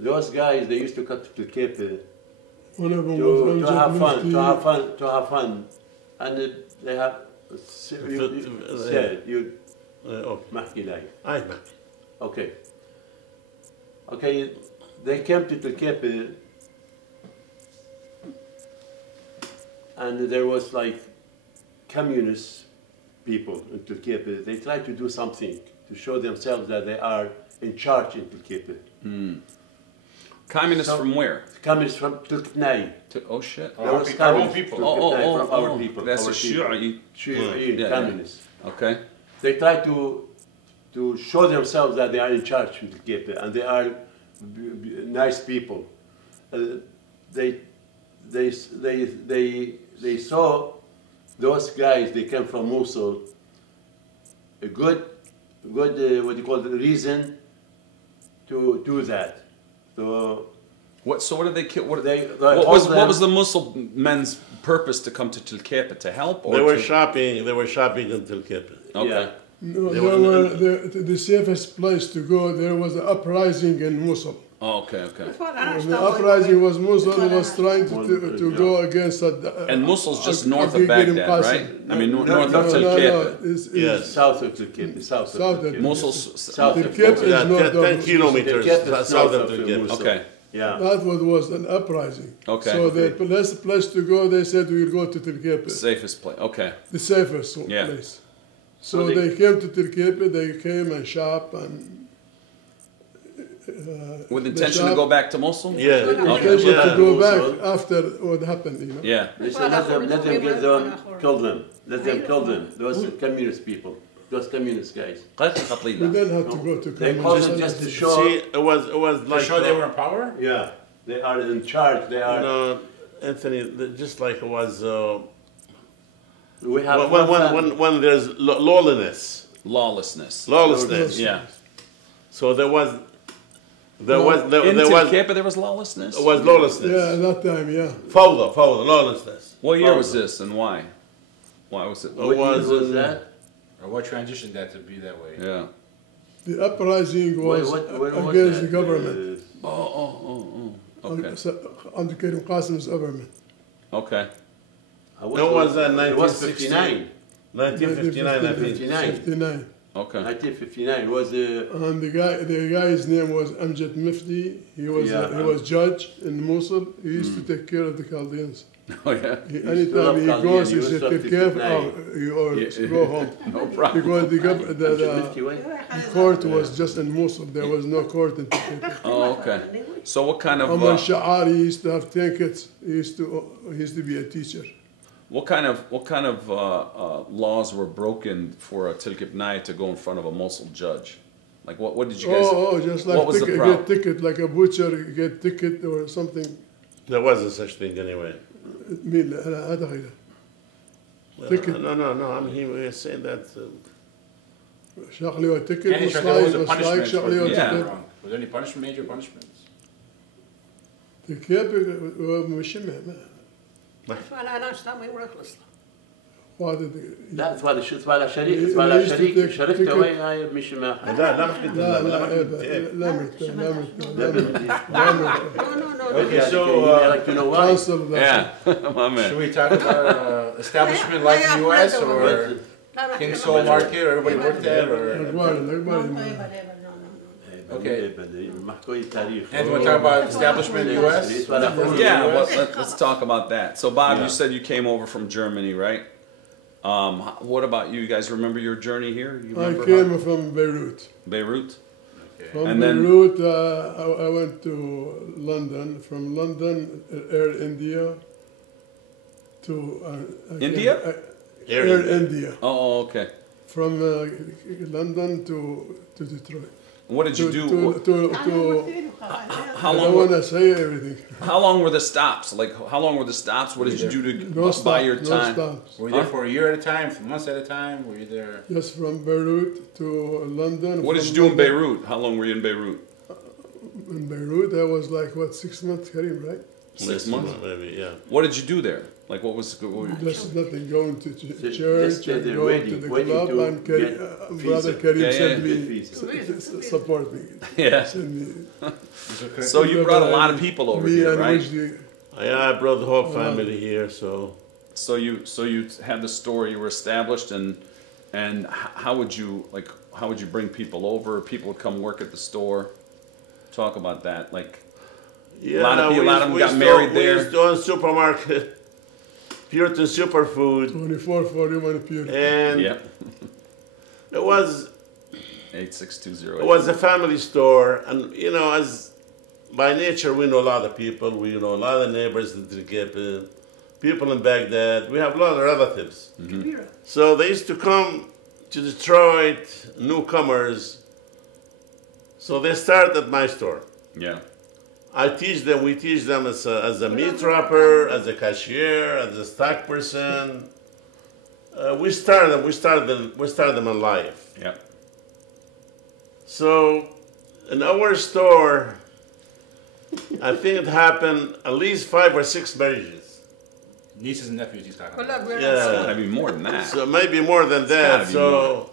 Those guys they used to come to Cape One of them was to have fun, Mufti. to have fun, and they have said you Okay. محكي لك. I know. Okay, they came to Tulkepe and there was like communist people in Tulkepe. They tried to do something to show themselves that they are in charge in Tulkepe. Communists from where? Communists from Tulknai. Oh shit. There was Our own communists people. from Tulknai, from our oh. people. That's our a people. Shu'i. Yeah. Communists. Okay. They try to show themselves that they are in charge in Tulkepe and they are nice people. They saw those guys. They came from Mosul. A good what do you call it, reason to do that. So What did they kill? They What was the Muslim men's purpose to come to Tulkepe to help? Or They were shopping. They were shopping in Tulkepe. Okay. yeah. No, the safest place to go, there was an uprising in Mosul. Oh, okay. The uprising was Mosul was trying to go against that. And Mosul's just north of Baghdad, right? I mean, north of Tulkepe. Yes. South of Tulkepe. South of Tulkepe. Mosul's South of Tulkepe is Yeah, north 10 of kilometers Tulkepe is south of north of Tulkepe. Mosul. okay. Yeah. That was an uprising. Okay. So the best place to go, they said we'll go to Tulkepe, Safest place. Okay. the safest Yeah. place. So they came to Tulkepe, they came and shopped and. With intention to go back to Mosul? Yeah. Intention to Yeah. go Mosul. back after what happened, you know. Yeah. They said let them get them, kill them. Let them kill them. Those communist people. Those communist guys. We didn't have to go to They called them just to show. See, it was To like show they were in power? Yeah. They are in charge. They are. Anthony, just like it was We have when there's lawlessness. Lawlessness. Lawlessness. Yeah. So there was There was In there was Tilkapa there was lawlessness? lawlessness. Yeah, at that time, yeah. Fawda, lawlessness. What year Fawda. was this and why? Why was it? What What was year was in- that? Or what transitioned that to be that way? Yeah. The uprising was When was against that? the government, Okay. under Karim Qasim's government. Okay. It was It was 59. 1959, I think. 59. 59. Okay. 1959 it was And the guy's name was Amjad Mifti. He was judge in Mosul. He used to take care of the Chaldeans. Oh yeah. Anytime he love goes, he Chaldean, said, he was take care from or go home. No problem. Because the court was just in Mosul. There was no court in Turkey. Oh, okay. So what kind of Omar Sha'ar, he used to have 10 kids. He used to be a teacher. what kind of laws were broken for a Tilkipnai to go in front of a Mosul judge? Like what did you guys? Just like what was the get problem? ticket, like a butcher get ticket or something. There wasn't such thing anyway. مين هذا غيره. Ticket. No. I mean, he was saying that. شغلي ticket Any was there was a like punishment for شغلي doing Yeah. that ticket. wrong. Was there any punishment, major punishments? كيف مش على ناشطة ما يخلص هذا لا تفعل شريك شركته وين هاي مش ما لا ما كنت لا ما لا كنت Okay, so like you know why cancel that. Yeah, my man. Should we talk about establishment like the U.S. or King Soul Market or everybody worked there or? Okay. محكوي التاريخ And you want to talk about establishment in the U.S.? Yeah, well, let's talk about that. So, Bob, you said you came over from Germany, right? What about you? You guys remember your journey here? You I remember came from Beirut. Beirut? From And then- Beirut, I went to London. From London, Air India to India? Air India. Oh, okay. From London to Detroit. What did you do? How I long? don't want to say everything. How long were the stops? Like, how long were the stops? What did you do to buy your No time? stops. Were you there for a year at a time, for months at a time? Were you there? Just from Beirut to London. What did from you do in London- Beirut? How long were you in Beirut? In Beirut, I was like, what, 6 months, Karim, right? 6 months. maybe, yeah. What did you do there? Like, what was? Just nothing, going to Just church, stay and there going to the waiting club, to and get Brother visa. Karim Yeah, sent yeah. me, Visa. support me. Yeah. Send me. So you brought a lot of people over Me here, and right? Wajdi, Yeah, I brought the whole family here, so So you had the store. You were established, and how would you bring people over? People would come work at the store. Talk about that. Like, yeah. A lot of them we got used married to, there. We used to own supermarket, Puritan Superfood, 2441 Pure. and yeah, it was 8620. It was a family store, and you know, as by nature, we know a lot of people. We know a lot of neighbors in Turkey, people in Baghdad. We have a lot of relatives. So they used to come to Detroit, newcomers. So they started at my store. Yeah. We teach them as a meat wrapper, as a cashier, as a stock person. We started them in life. Yeah. So, in our store, I think it happened at least 5 or 6 marriages. Nieces and nephews he's talking about. Yeah. I mean, more than that. So maybe more than that. gotta be So,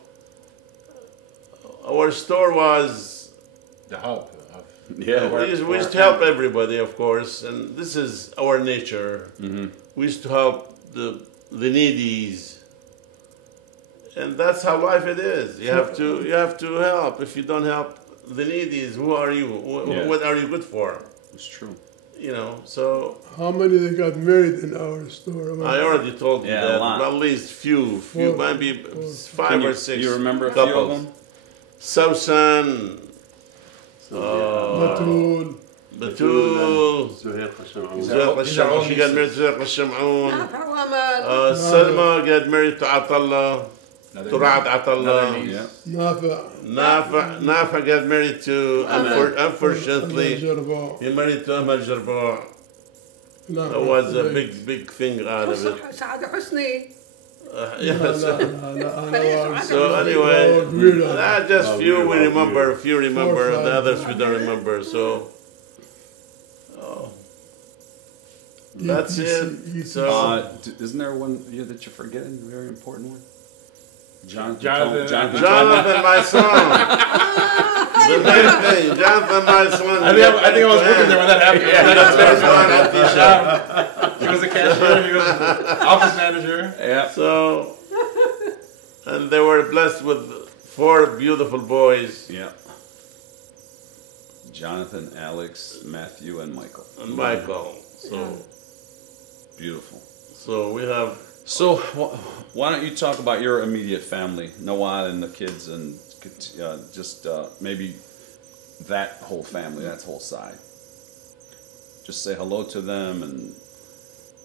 our store was. The hub of Yeah. We used to help everybody, of course, and this is our nature. We used to help the needies. And that's how life it is. You have to help. If you don't help the needies, who are you? What are you good for? It's true. You know. So How many they got married in our store? I already told you Yeah, that. a lot. At least few, maybe 5 or 6. You remember a couples. few of them? Sausan, Batul, Batul, زهير خشمعون Zurq al-Sham'un. She got married to Zurq al-Sham'un. وامل Salma got married to Atallah. Another To Ra'ad another Atallah. niece. Yeah. Nafa, Nafa got married to, unfortunately, Jarba. he married to Omar Binno. It was a big thing out of it. سعد حسني Yeah, so Well, anyway, agreed on not just Oh, few we're we all remember, weird. few remember, Four, the five. others we don't remember. So that's it. So Isn't there one that you're forgetting? A very important one. Jonathan. Jonathan, my son. The main thing, Jonathan, my son. I think I was working there when that happened. Yeah. He was the cashier, he was the office manager. Yeah. So, and they were blessed with 4 beautiful boys. Yeah. Jonathan, Alex, Matthew, and Michael. And Michael. So, Beautiful. so we have. So why don't you talk about your immediate family, Noah and the kids, and just maybe that whole family, that whole side. Just say hello to them and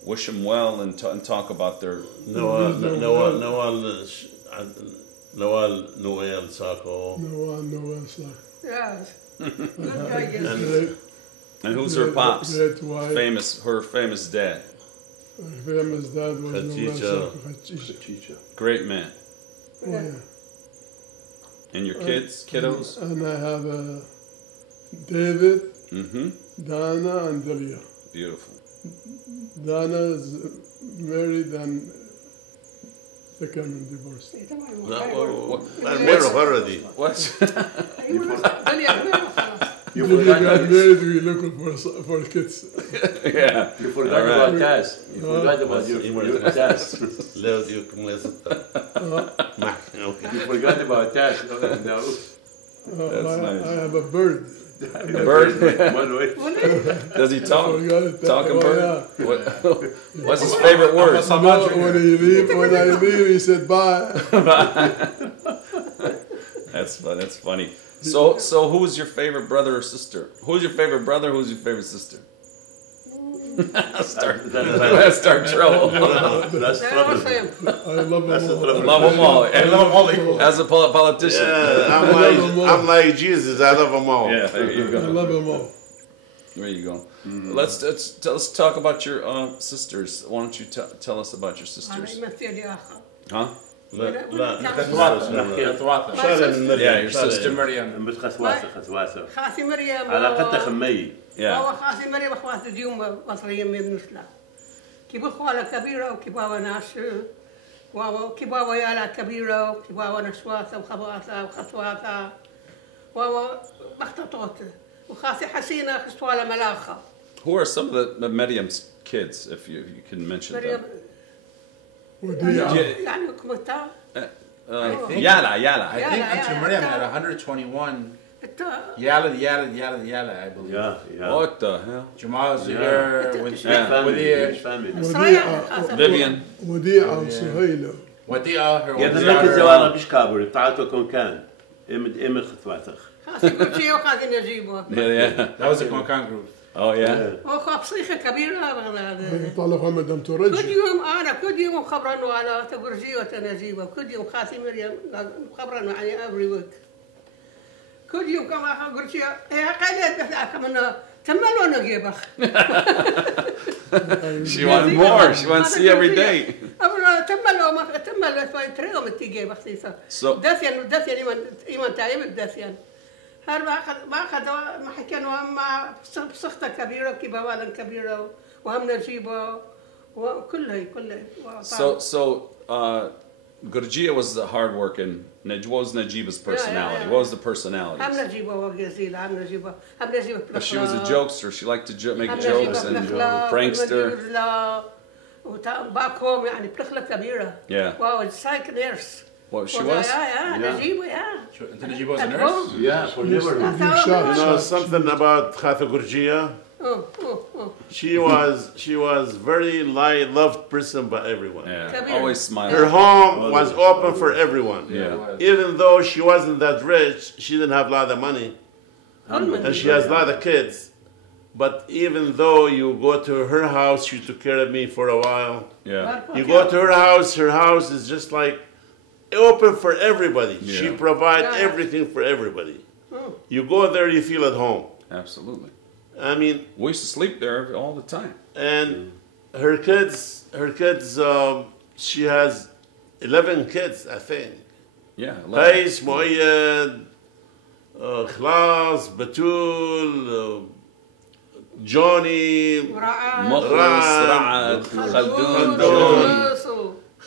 wish them well, and talk about their. Noel, Sako. Noel, Sako. Yes. Good guy, yes. And who's her pops? Great wife. Her famous dad. Her famous dad was Noel Khadija. Sako. Khadija. Great man. Oh, yeah. And your kids, kiddos. And I have David, Mm-hmm. Dana, and Delia. Beautiful. Dana is married and second and divorced. I'm married already. What? You Delia forgot, got married, we're looking for kids. Yeah. you forgot All right. about Taz. You forgot about your Taz. لو يكون لازم. Okay. You forgot about Taz. No. That's nice. I have a bird. A bird? One way. Does he talk? Forgot it. Talking Oh, bird? yeah. What's his favorite word? When I leave, he said bye. That's funny. So who's your favorite brother or sister? Who's your favorite brother? Who's your favorite sister? Let's start trouble. That's trouble. I love them all. Love them all. I love them all equal. As a politician. Yeah, I'm like Jesus. I love them all. Yeah, there you I go. love them all. There you go. Let's talk about your sisters. Why don't you tell us about your sisters? Huh? Yeah, your sister Maryam. بس خسواسة. خالتي مريم. علاقتها خمية. Yeah. خالتي مريم اخوات ديوم مصريين من مثلها. كي بخوالة كبيرة وكي بابا ناس وكي بابا يالا كبيرة وكي بابا نشواتها وخبواتها وخطواتها ومخططوتها وخالتي حسينة خسوالة ملاخة. Who are some of the Miriam's kids, if you can mention مريم them? يعني كمتها. Yala. I think Auntie Miriam had 121. Yala, I believe. Yeah. What the hell? Jamal is here with family. Vivian. وديعة وسهيلة. Wadia, her يا oldest ذلك daughter. الزوارة مش كابر بتاعته كون كان. إم خطواتك. خالتي كوتشي وخالتي نجيبة. Yeah. That was the Konkan group. Oh yeah. واخو بصيخة كبيرة بغلاد. طلعوا مدام كل ترجي. يوم خبرنوا على تقرجي وتنجيبة. كل يوم خالتي مريم خبرنوا على every week. كل يوم كما قرجي هي قاعدة تحلى كمان تملوا نجيبة. She wants more. She wants to see every day. أبغى تملوا تريهم تيجي بخسيسة. So دثيان إيمان تعيب الدثيان. هر ما أخذ ما حكينا مع بصختة كبيرة كبابالا كبيرة وهم نجيبة وكلها. Gurjia was the hard working. What was Najiba's personality? What was the personality? هم نجيبة وجزيلة هم نجيبة. But she was a jokester. She liked to make jokes and prankster. back home يعني بتخلق كبيرة. Yeah. Wow, it's like nurse. What she was? Yeah, نجيبة, Najiba was a nurse? Yeah, for never. You know something about Khata Gurjia? She was very loved person by everyone. Yeah. Always smiling. Her home was open for everyone. Yeah. Even though she wasn't that rich, she didn't have a lot of money, and she has a lot of kids. But even though you go to her house, she took care of me for a while. Yeah. You go to her house is just like open for everybody. Yeah. She provides everything for everybody. You go there, you feel at home. Absolutely. I mean, We used to sleep there all the time. and her kids, she has 11 kids, I think. Yeah. I love it. قيس مؤيد خلاص بتول جوني مخلص رعد خلدون جون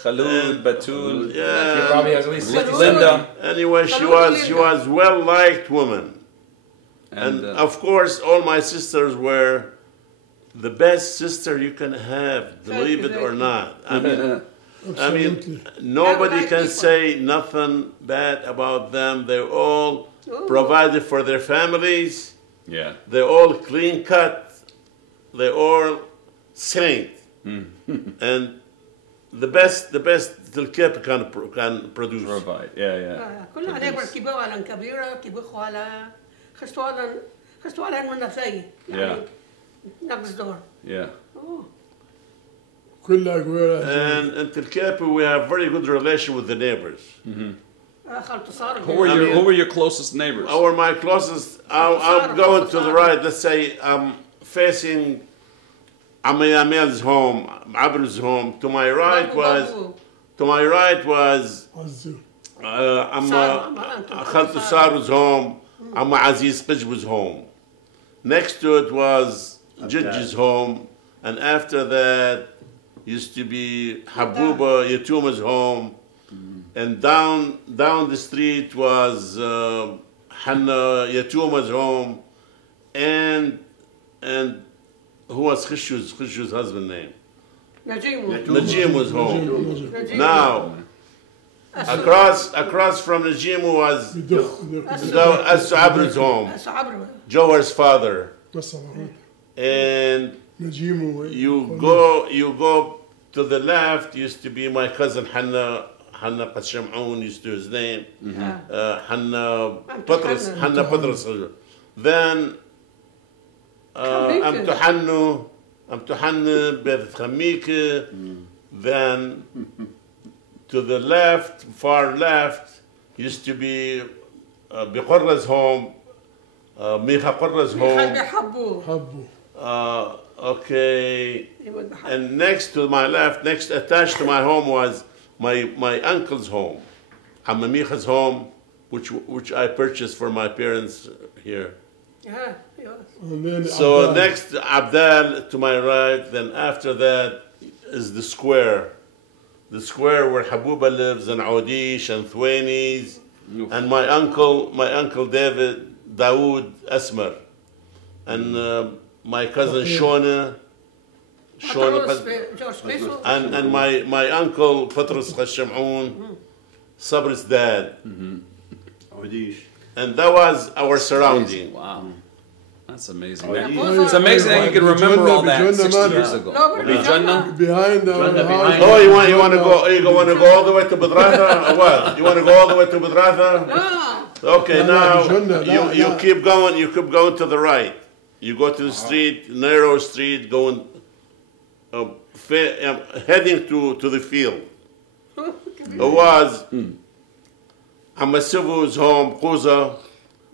Khalud, Batul. Yeah. He probably has at least 60 Linda. Anyway, she was well-liked woman. And of course, all my sisters were the best sister you can have, believe it or not. I mean, nobody can say nothing bad about them. They all provided for their families. Yeah. They're all clean-cut. They're all saint. And the best الكيب can produce. Provide. Yeah, yeah. كلها نعمل كبيرة على كبيرة كبيرة على خستوا على من نفسي يعني نقص دور. Yeah. كلها قوية. And in Tilkepi, we have very good relation with the neighbors. Who were your closest neighbors? My closest, I'm going to the right. Let's say I'm facing Amayamel's home, Abel's home. To my right was Khaltu Saru's home, Amma Aziz Qijbu's home. Next to it was Jidji's home, and after that used to be Habuba Yatuma's home, and down the street was Hanna Yatuma's home, and who was Khishu's husband name? Najim was home. Now, across from Najim was As-Abra's home, Jowar's father. And you go to the left, used to be my cousin Hanna Qasham'un, used to his name. Hanna Patras. Then Amtuhannu Beth Khamike. Then to the left, far left, used to be Biqurra's home, Miha Qurra's home. Okay. And next to my left, attached to my home was my uncle's home, Amma Micha's home, which I purchased for my parents here. So next Abdal to my right, then after that is the square where Habuba lives, and Audish and Thwainis, and my uncle David Dawood Asmar, and my cousin Shona, and my uncle Patras Khasham'un, Sabr's dad. And that was our surrounding. Wow. That's amazing. It's amazing that you can remember all that 60 years ago. Behind the house. Oh, you want to go all the way to Badratha? Or what? You want to go all the way to Badratha? No. Okay, now you keep going. You keep going to the right. You go to the street, narrow street, going, heading to the field. It was Amasivu's home, Quza.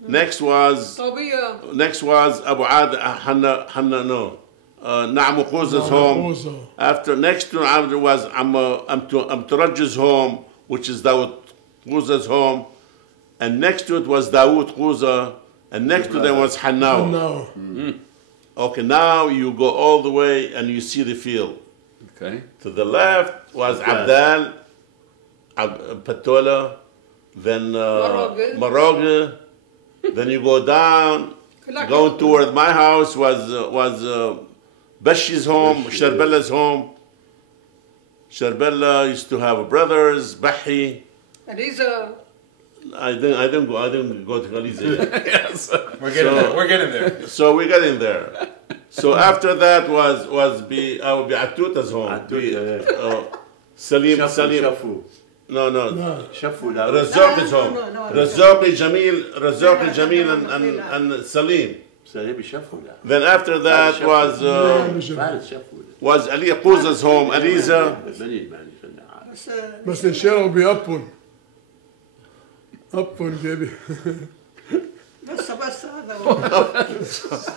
Next was Abu Ad Hanna no. Na'amu Quza's home. After next to Abd was Amturaj's home, which is Dawood Quza's home, and next to it was Dawood Quza, and next to them was Hannaw. Okay, now you go all the way and you see the field. Okay. To the left was Abdal, Patola, then Maroga. Then you go down, going toward my house was Bashi's home, Sharbella's home. Sharbella used to have brothers, Bahi. Aliza. I didn't go to Aliza. Yes. We're getting there. So we got in there. So after that was Atuta's home. Salim. Shafu. No. Shafu. Razaq's home. Razaq Jamil and Salim. Then after that was Ali Quza's home, Aliza. بس الشارع بيقطن baby. بس هذا هو.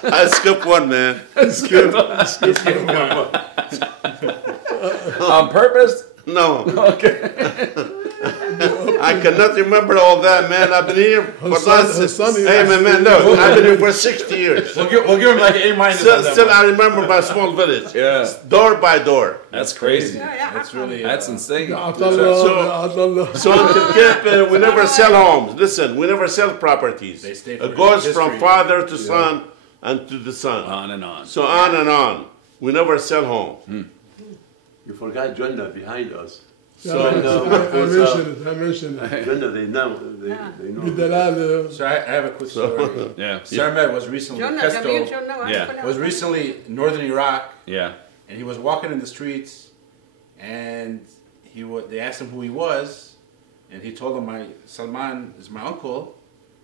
I skipped one, man. On purpose? No. Okay. I cannot remember all that, man. I've been here for His son is- Hey, man, look, I've been here for 60 years. We'll give him like an A-. Still, I remember my small village. Yeah. Door by door. That's crazy. That's really. That's insane. عطله So until Cape, we never sell homes. Listen, we never sell properties. They stay It for goes from history. father to son and to the son. On and on. So on and on. We never sell homes. You forgot Jannah behind us. I So mentioned it. Jannah, they know. They know. بدلال So I have a quick story. Yeah. Sarmed was recently Pesto was recently in northern Iraq, Yeah. and he was walking in the streets, and they asked him who he was, and he told them, "My Salman is my uncle,"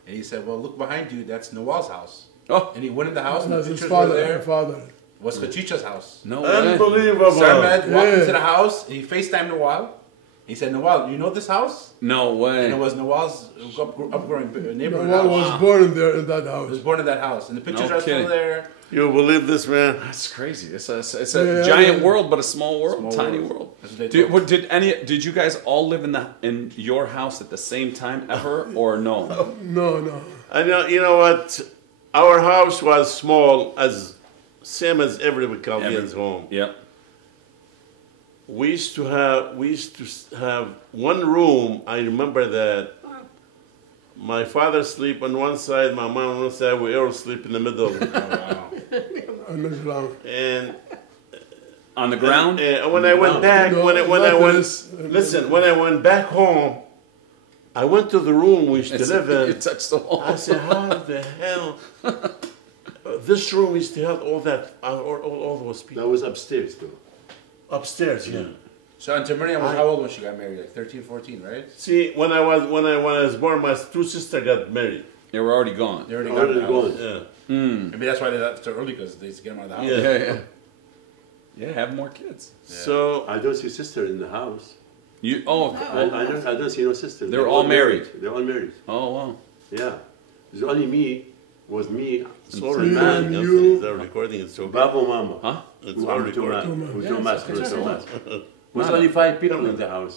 and he said, "Well, look behind you. That's Nawal's house." Oh, And he went in the house, and the That's his pictures were father. there. Father. Was Khachicha's house. no way. Unbelievable. Sarmed walked Yeah. into the house, and he FaceTimed Nawal. He said, "Nawal, you know this house?" No way. And it was Nawal's upgrowing neighborhood Nawal house. was born in there in that He house. was born in that house, and the pictures No are still kidding. there. You believe this, man? That's crazy. It's a Yeah, giant yeah. world, but a small world, Small tiny world. world. That's what they Did you guys all live in your house at the same time ever, or no? No. I know. You know what? Our house was small, same as every Chaldean's home. Yep. We used to have one room. I remember that. My father sleep on one side, my mom on one side. We all sleep in the middle. Oh, wow. On the ground. And On the ground? when I went back, No, when I not went, this. listen, when I went back home, I went to the room we used to live You in. touched the wall. I said, how the hell? This room used to have all that, all those people. That was upstairs, though. Upstairs, yeah. So Auntie Miriam was how old when she got married? Like 13, 14, right? See, when I was born, my two sisters got married. They were already gone. They already Already got the house. gone. Yeah. Maybe that's why they left so early, because they used to get them out of the house. Yeah. Yeah, have more kids. So I don't see sister in the house. You I don't see no sister. They're all married. They're all married. Oh wow. Yeah. There's only me. Was me. it's all You- recording. you- The recording is so good. Babo Mama. Huh? It's all recording. With Yeah, Thomas. it's okay. Was only 5 people in the house.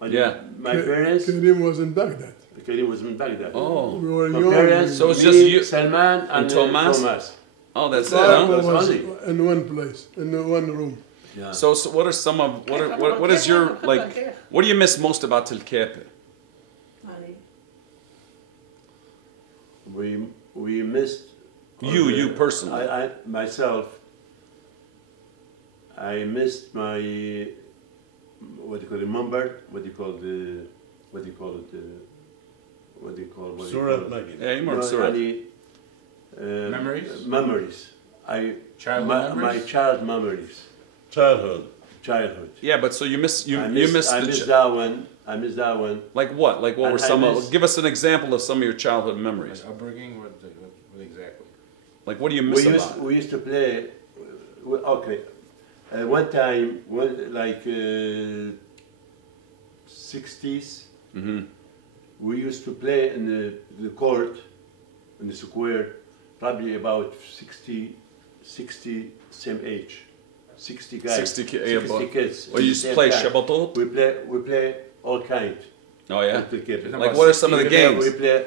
Only Yeah. My parents. Karim was in Baghdad. Karim was in Baghdad. Oh. We were My young. parents. So it's me, just you- Salman and Thomas? Oh, that's it, Five huh? of us Only. in one place, in one room. Yeah. So what are some of what is your like? What do you miss most about Telkepe? We missed. You personally. I myself. I missed my what do you call it? Member? What do you call the? What do you call it? What do you call it? Surah Magid. Yeah, you remember Surah. Memories? Memories. Childhood My memories? child memories. Childhood. Yeah, but so you miss I miss that one. I miss that one. like what? Like what And were I some of? miss- Give us an example of some of your childhood memories. Like upbringing? What exactly? Like what do you miss about? We used to play. Okay, one time, like 60s, Mm-hmm. we used to play in the court, in the square, probably about 60 same age, 60 guys, 60 kids. 60 kids. Well, you used to play shabatot? We play all kind. Oh yeah. Like Like what are some of the games?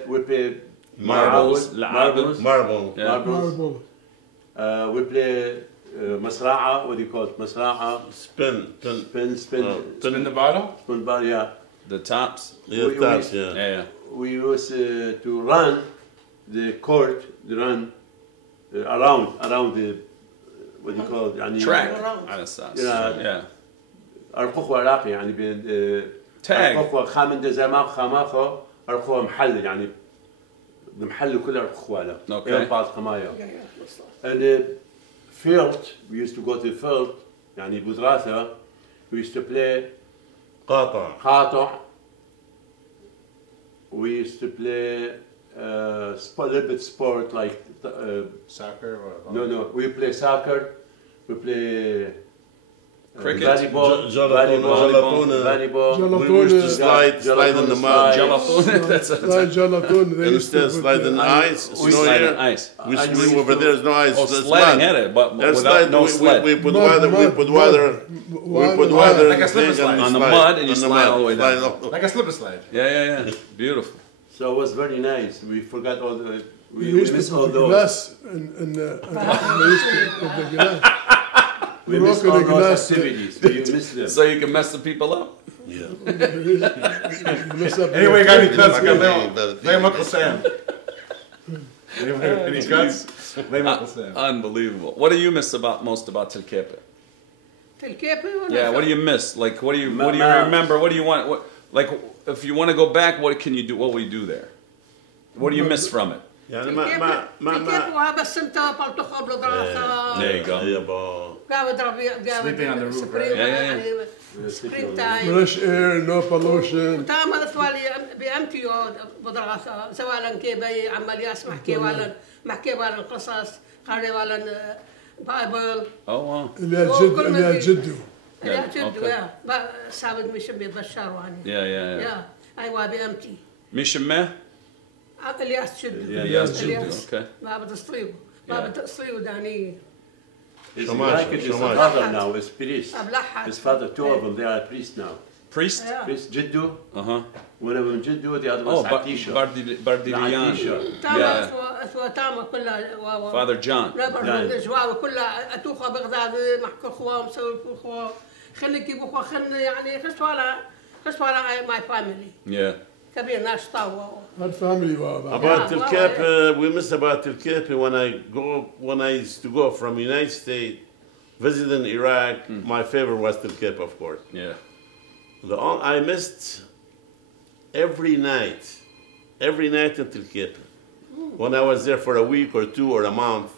We play Marbles, marbles, Marble. Yeah. marbles. Marble. We play masra'a. What do you call it? Masra'a. Spin. Spin. Spin the bottle? Spin ball, yeah. The tops. Yeah, that's, yeah. Yeah, yeah. We used to run the court, run around the what do you call it? يعني Track. على أساس. Yeah. Yeah. أرقوه عراقي يعني بين Tag. أرقوه خامن زمان خماخه أرقوه محل يعني المحل كله أرقوه له. Okay. بعض خمايا. And the field, we used to go to the field يعني بودراسة. We used to play قاطع. We used to play a little bit sport like Soccer? Or no, we play soccer, we play Cricket. volleyball, Gelatone. volleyball. We used to slide in the mud. Gelatone. That's Slide gelatin. They used to Instead, put slide in ice. we Snow slide here. on ice. Over there is no ice. Oh, There's sledding mud. at it, but There's without slide. no sled. We put Mud, water. We mud, put mud. water. We put water Like a slip and slide. On the mud, and you slide all the way down. Like a slip and slide. Yeah. Beautiful. So it was very nice. We forgot all the. We We used missed to all put those. glass and they used to put the glass. We missed Broken all those glass. activities. We missed them. So you can mess the people up. Yeah. Mess up Anyway, the- got any cuts? Better Blame Uncle Sam. Any cuts? Blame Uncle Sam. Unbelievable. What do you miss most about Telkepe? Yeah, what do you miss? Like, what do you remember? What do you want? Like, if you want to go back, what can you do? What will you do there? What do you miss from it? يعني ما بس انت بلطخ قبل دراسة. There you go. قاعد اضرب Sleeping on the roof, right? سبرينج تايم. fresh air, no pollution. تعمل ثوالي بأمتي بدراسة سواء كيبي عمال يسمح كيوالا محكي والا قصص قاري والا بايبل. Oh wow. اللي جدو. اللي جدو okay. يا سابق مش ببشر واني. Yeah. يا أيوة بأمتي. مش ما؟ الياس جدو. الياس جدو. Okay. ما بتصطيبه. ما بتصطيبه داني. It's like it is his father now, his priest. His father, two of them, they are priests now. Priest? Yeah. Priest Jiddu, Uh-huh. one of them Jiddu, the other Oh, one's Atisha. Bardilian. تاما Yeah. تاما كلها. Father John. رابر جواب كلها أتوخى بغداد محكي خوام مسوي خوام خلي كيبو خوا خلي يعني خشوا على my family. Yeah. كبير ناس طاوة. Our family were About Telkepe, we miss about Telkepe when I used to go from United States, visiting Iraq. My favorite was Telkepe, of course. Yeah. I missed every night in Telkepe. When I was there for a week or two or a month,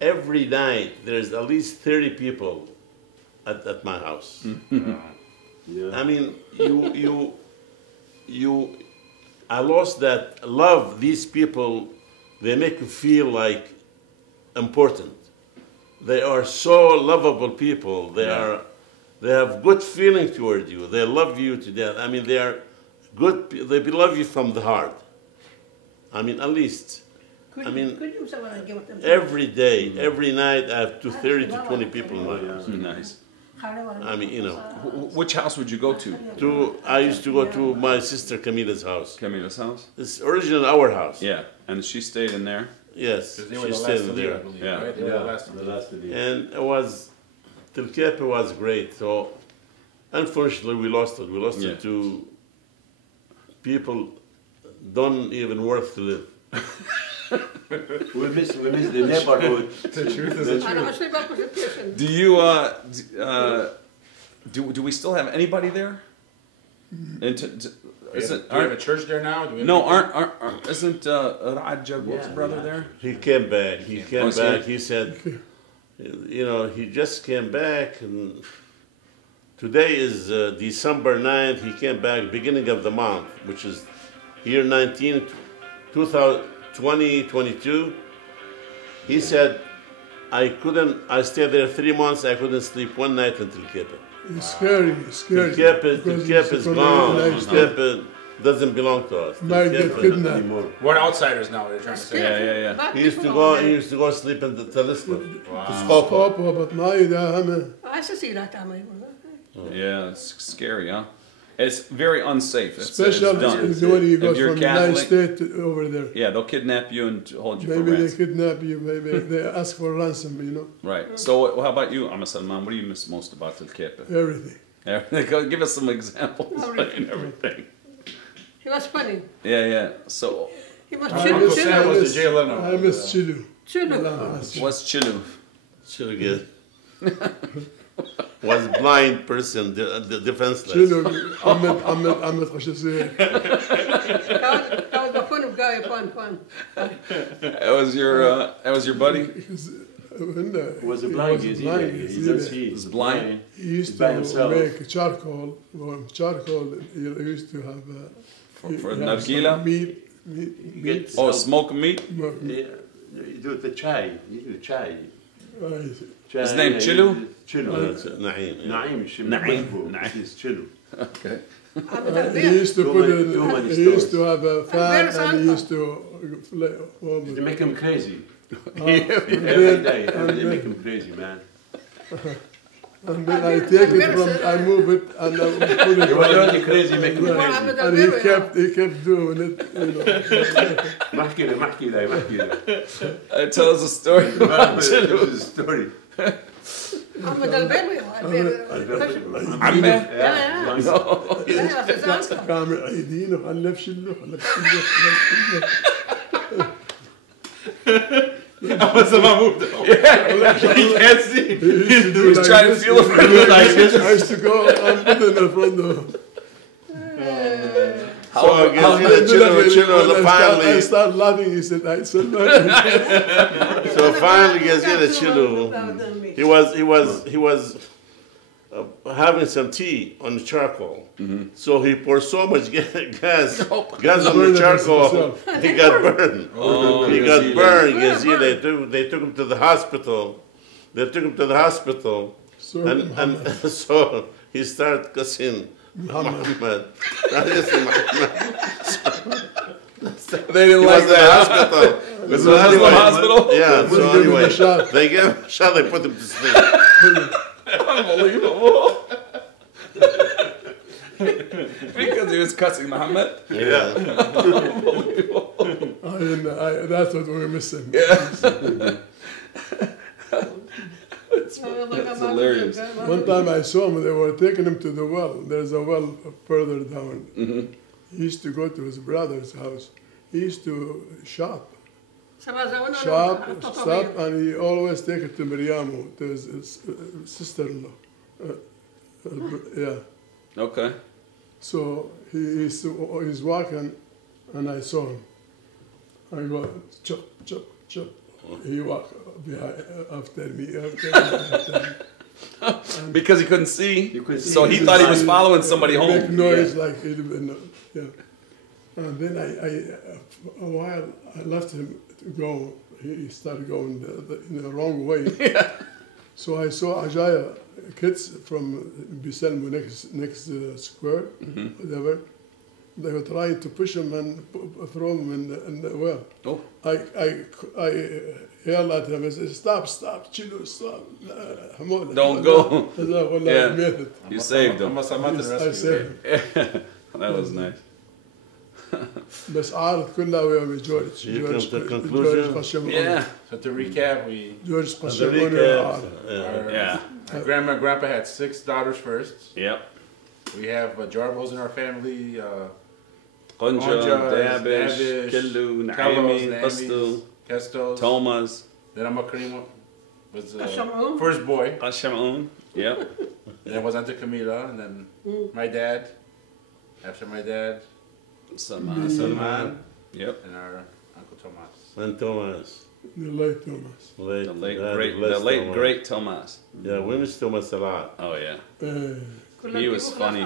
every night there's at least 30 people at my house. Yeah. I mean, I lost that love. These people, they make you feel like important. They are so lovable people. They have good feeling toward you. They love you to death. I mean, they are good. They love you from the heart. I mean, at least. I mean, every day, every night, I have 30 to 20 people in my house. Nice. I mean, you know. Which house would you go to? I used to go to my sister Camila's house. Camila's house? It's originally our house. Yeah. And she stayed in there? Yes, They were she the stayed last to leave, there. I believe, Yeah. right? They were the last to The leave. last of the And it was, Telkepe was great. So, unfortunately, we lost it. We lost Yeah. it to people don't even worth to live. We miss the neighborhood. The truth is the أنا truth. مش بقول Do you, do we still have anybody there? And Do we isn't, have a church there now? Do we have no, people? isn't Ra'ad Jabbar's brother there? He came back. He came Oh, so back. He said, you know, he just came back. And today is December 9th. He came back beginning of the month, which is year 2022. He said, I stayed there 3 months. I couldn't sleep one night until Telkepe. It's scary. Telkepe is gone. Telkepe doesn't belong to us. Might get Telkepe- kidnapped. Anymore. We're outsiders now, they're trying to say. Yeah. He used to go sleep in the telescope. Stop وبطناي ده هم. أساسي لا تعمل. Yeah, it's scary, huh? It's very unsafe. It's Special done. is when you go If you're from the United Catholic, States over there. yeah, they'll kidnap you and hold you for Maybe they ransom. kidnap you. Maybe they ask for ransom. You know, Right. So, how about you, Amma Salman? What do you miss most about Telkepe? everything. Give us some examples and everything. He was funny. Yeah. So, He was Uncle Sam was the Jay Leno. I miss Chilu. Chilu. what's Chilu? Should get was blind person, the defenseless. Chilu. Ahmed Khashasir. كان بكون بقاي فان. That was your buddy? He was a blind kid. He doesn't see. He's blind. He used By to himself. make charcoal. He used to have For he have nargila? some meat. Oh, smoke meat? You do the chai. You do chai. His name Chilu? Chilu. Naeem. Naeem. Naeem. He's Chilu. Okay. He used to put it, he used to have a fan and he used to They make him crazy. Every day, they make him crazy, man. and then I take it from, I move it and I put it You were only crazy, make him crazy. and he kept doing it, you know. محكي له. Tell us a story about Chilu. This is a story. محمد البيروي عمه؟ كامل عيدينه خلف شلو خلف شلو What's the moved? He can't see. He's trying to feel it for you like this. I used to go and put it in front of him. So I guess the I started laughing. He said, "I said So finally, guess the Chilu. He was having some tea on the charcoal. So he poured so much gas on the charcoal, he got burned. He got burned. Guess they took him to the hospital. And so he started cussing Muhammad. They didn't like that. Hospital. This was a Muslim hospital? Yeah, so anyway, they gave him a shot, they put him to sleep. Unbelievable. Because he was cussing Muhammad? Yeah. Unbelievable. That's what we're missing. It's hilarious. One time I saw him, they were taking him to the well. There's a well further down. He used to go to his brother's house. He used to shop, and he always take it to Miriamu, to his sister-in-law. Yeah. Okay. So he's walking, and I saw him. I go, chop, chop, chop. He walked behind, after me. Because he couldn't see, so he thought he was following somebody Make home. noise like he didn't know. Yeah. And then a while I left him to go. He started going in the wrong way. So I saw Ajaya kids from Biselmo next square, whatever. They were trying to push him and throw him in the well. Oh. I yelled at him and said, "Stop, Chilu, stop. Don't go. Yeah. You saved him. I saved him. That was nice. بس عارض كلها ويا جورج. You come to conclusion? Yeah. So to recap, we جورج The قشمون recap. Yeah. our grandma and grandpa had 6 daughters first. Yep. We have Jarbos in our family. Qunja, Dabish, Dabish, Killu, Kalos, Naimi, Qastu, Kestos. Tomas, Then Karim was the Qashamoon. first boy. Qashamoon. Yep. Then was Auntie Camila, and then my dad. After my dad, Salman. Salman, Yep. and our Uncle Tomas. And Thomas. The late Thomas. The late great Tomas. Yeah, we miss Thomas a lot. Oh yeah. He was funny.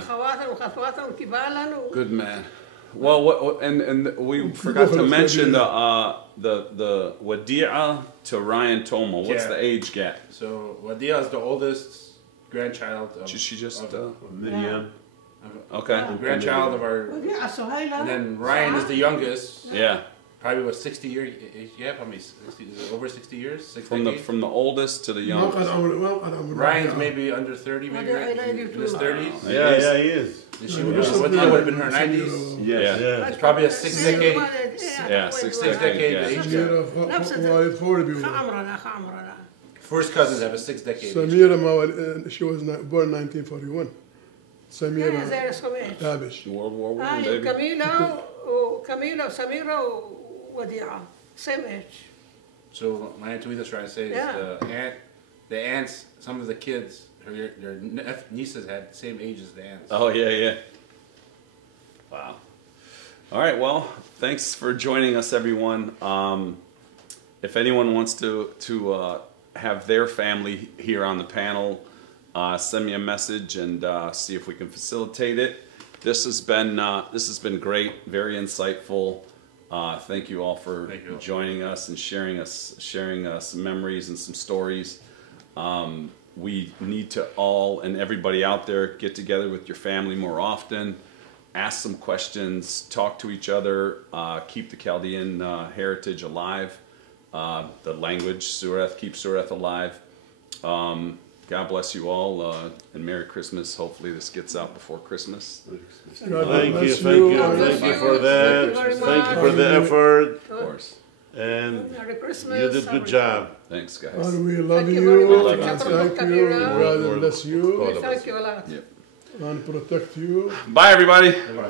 Good man. Well, and we forgot to mention the Wadi'a to Ryan Toma. What's Yeah. the age gap? So Wadia is the oldest grandchild of She just Miriam. okay. the grandchild of our. And then Ryan is the youngest. Yeah. Probably was 60 years. Yeah, how many? 60, is it over 60 years? 6 decades? From the oldest to the youngest. Ryan's maybe under 30, maybe in his 30s. Yeah, he is. And she would have been in her 90s. Yeah. It's probably a 6 decade. Yeah, six decade yeah. age. First cousins have a 6 decade. Samira, she was born 1941. Samira Dabish. World War I, baby. Camila, Samira, Wadi'a, same age. So my Aunt Tweeta's trying to say is the aunts, some of the kids, their nieces had the same age as the aunts. Oh yeah. Wow. All right. Well, thanks for joining us, everyone. If anyone wants to have their family here on the panel, send me a message and see if we can facilitate it. This has been great, very insightful. Thank you all for Thank you. joining us and sharing some memories and some stories. We need to all and everybody out there get together with your family more often, ask some questions, talk to each other, keep the Chaldean heritage alive, the language, Sureth, keep Sureth alive. God bless you all, and Merry Christmas. Hopefully this gets out before Christmas. God Thank you, bless thank you, God thank bless you you. for that. Thank you very Thank you much. for the effort, Of course. and Merry Christmas. you did a good job. Thanks, guys. And we love Thank you you, very and much. thank you, and God bless you, God bless Thank you a lot. Yep. and protect you. Bye, everybody.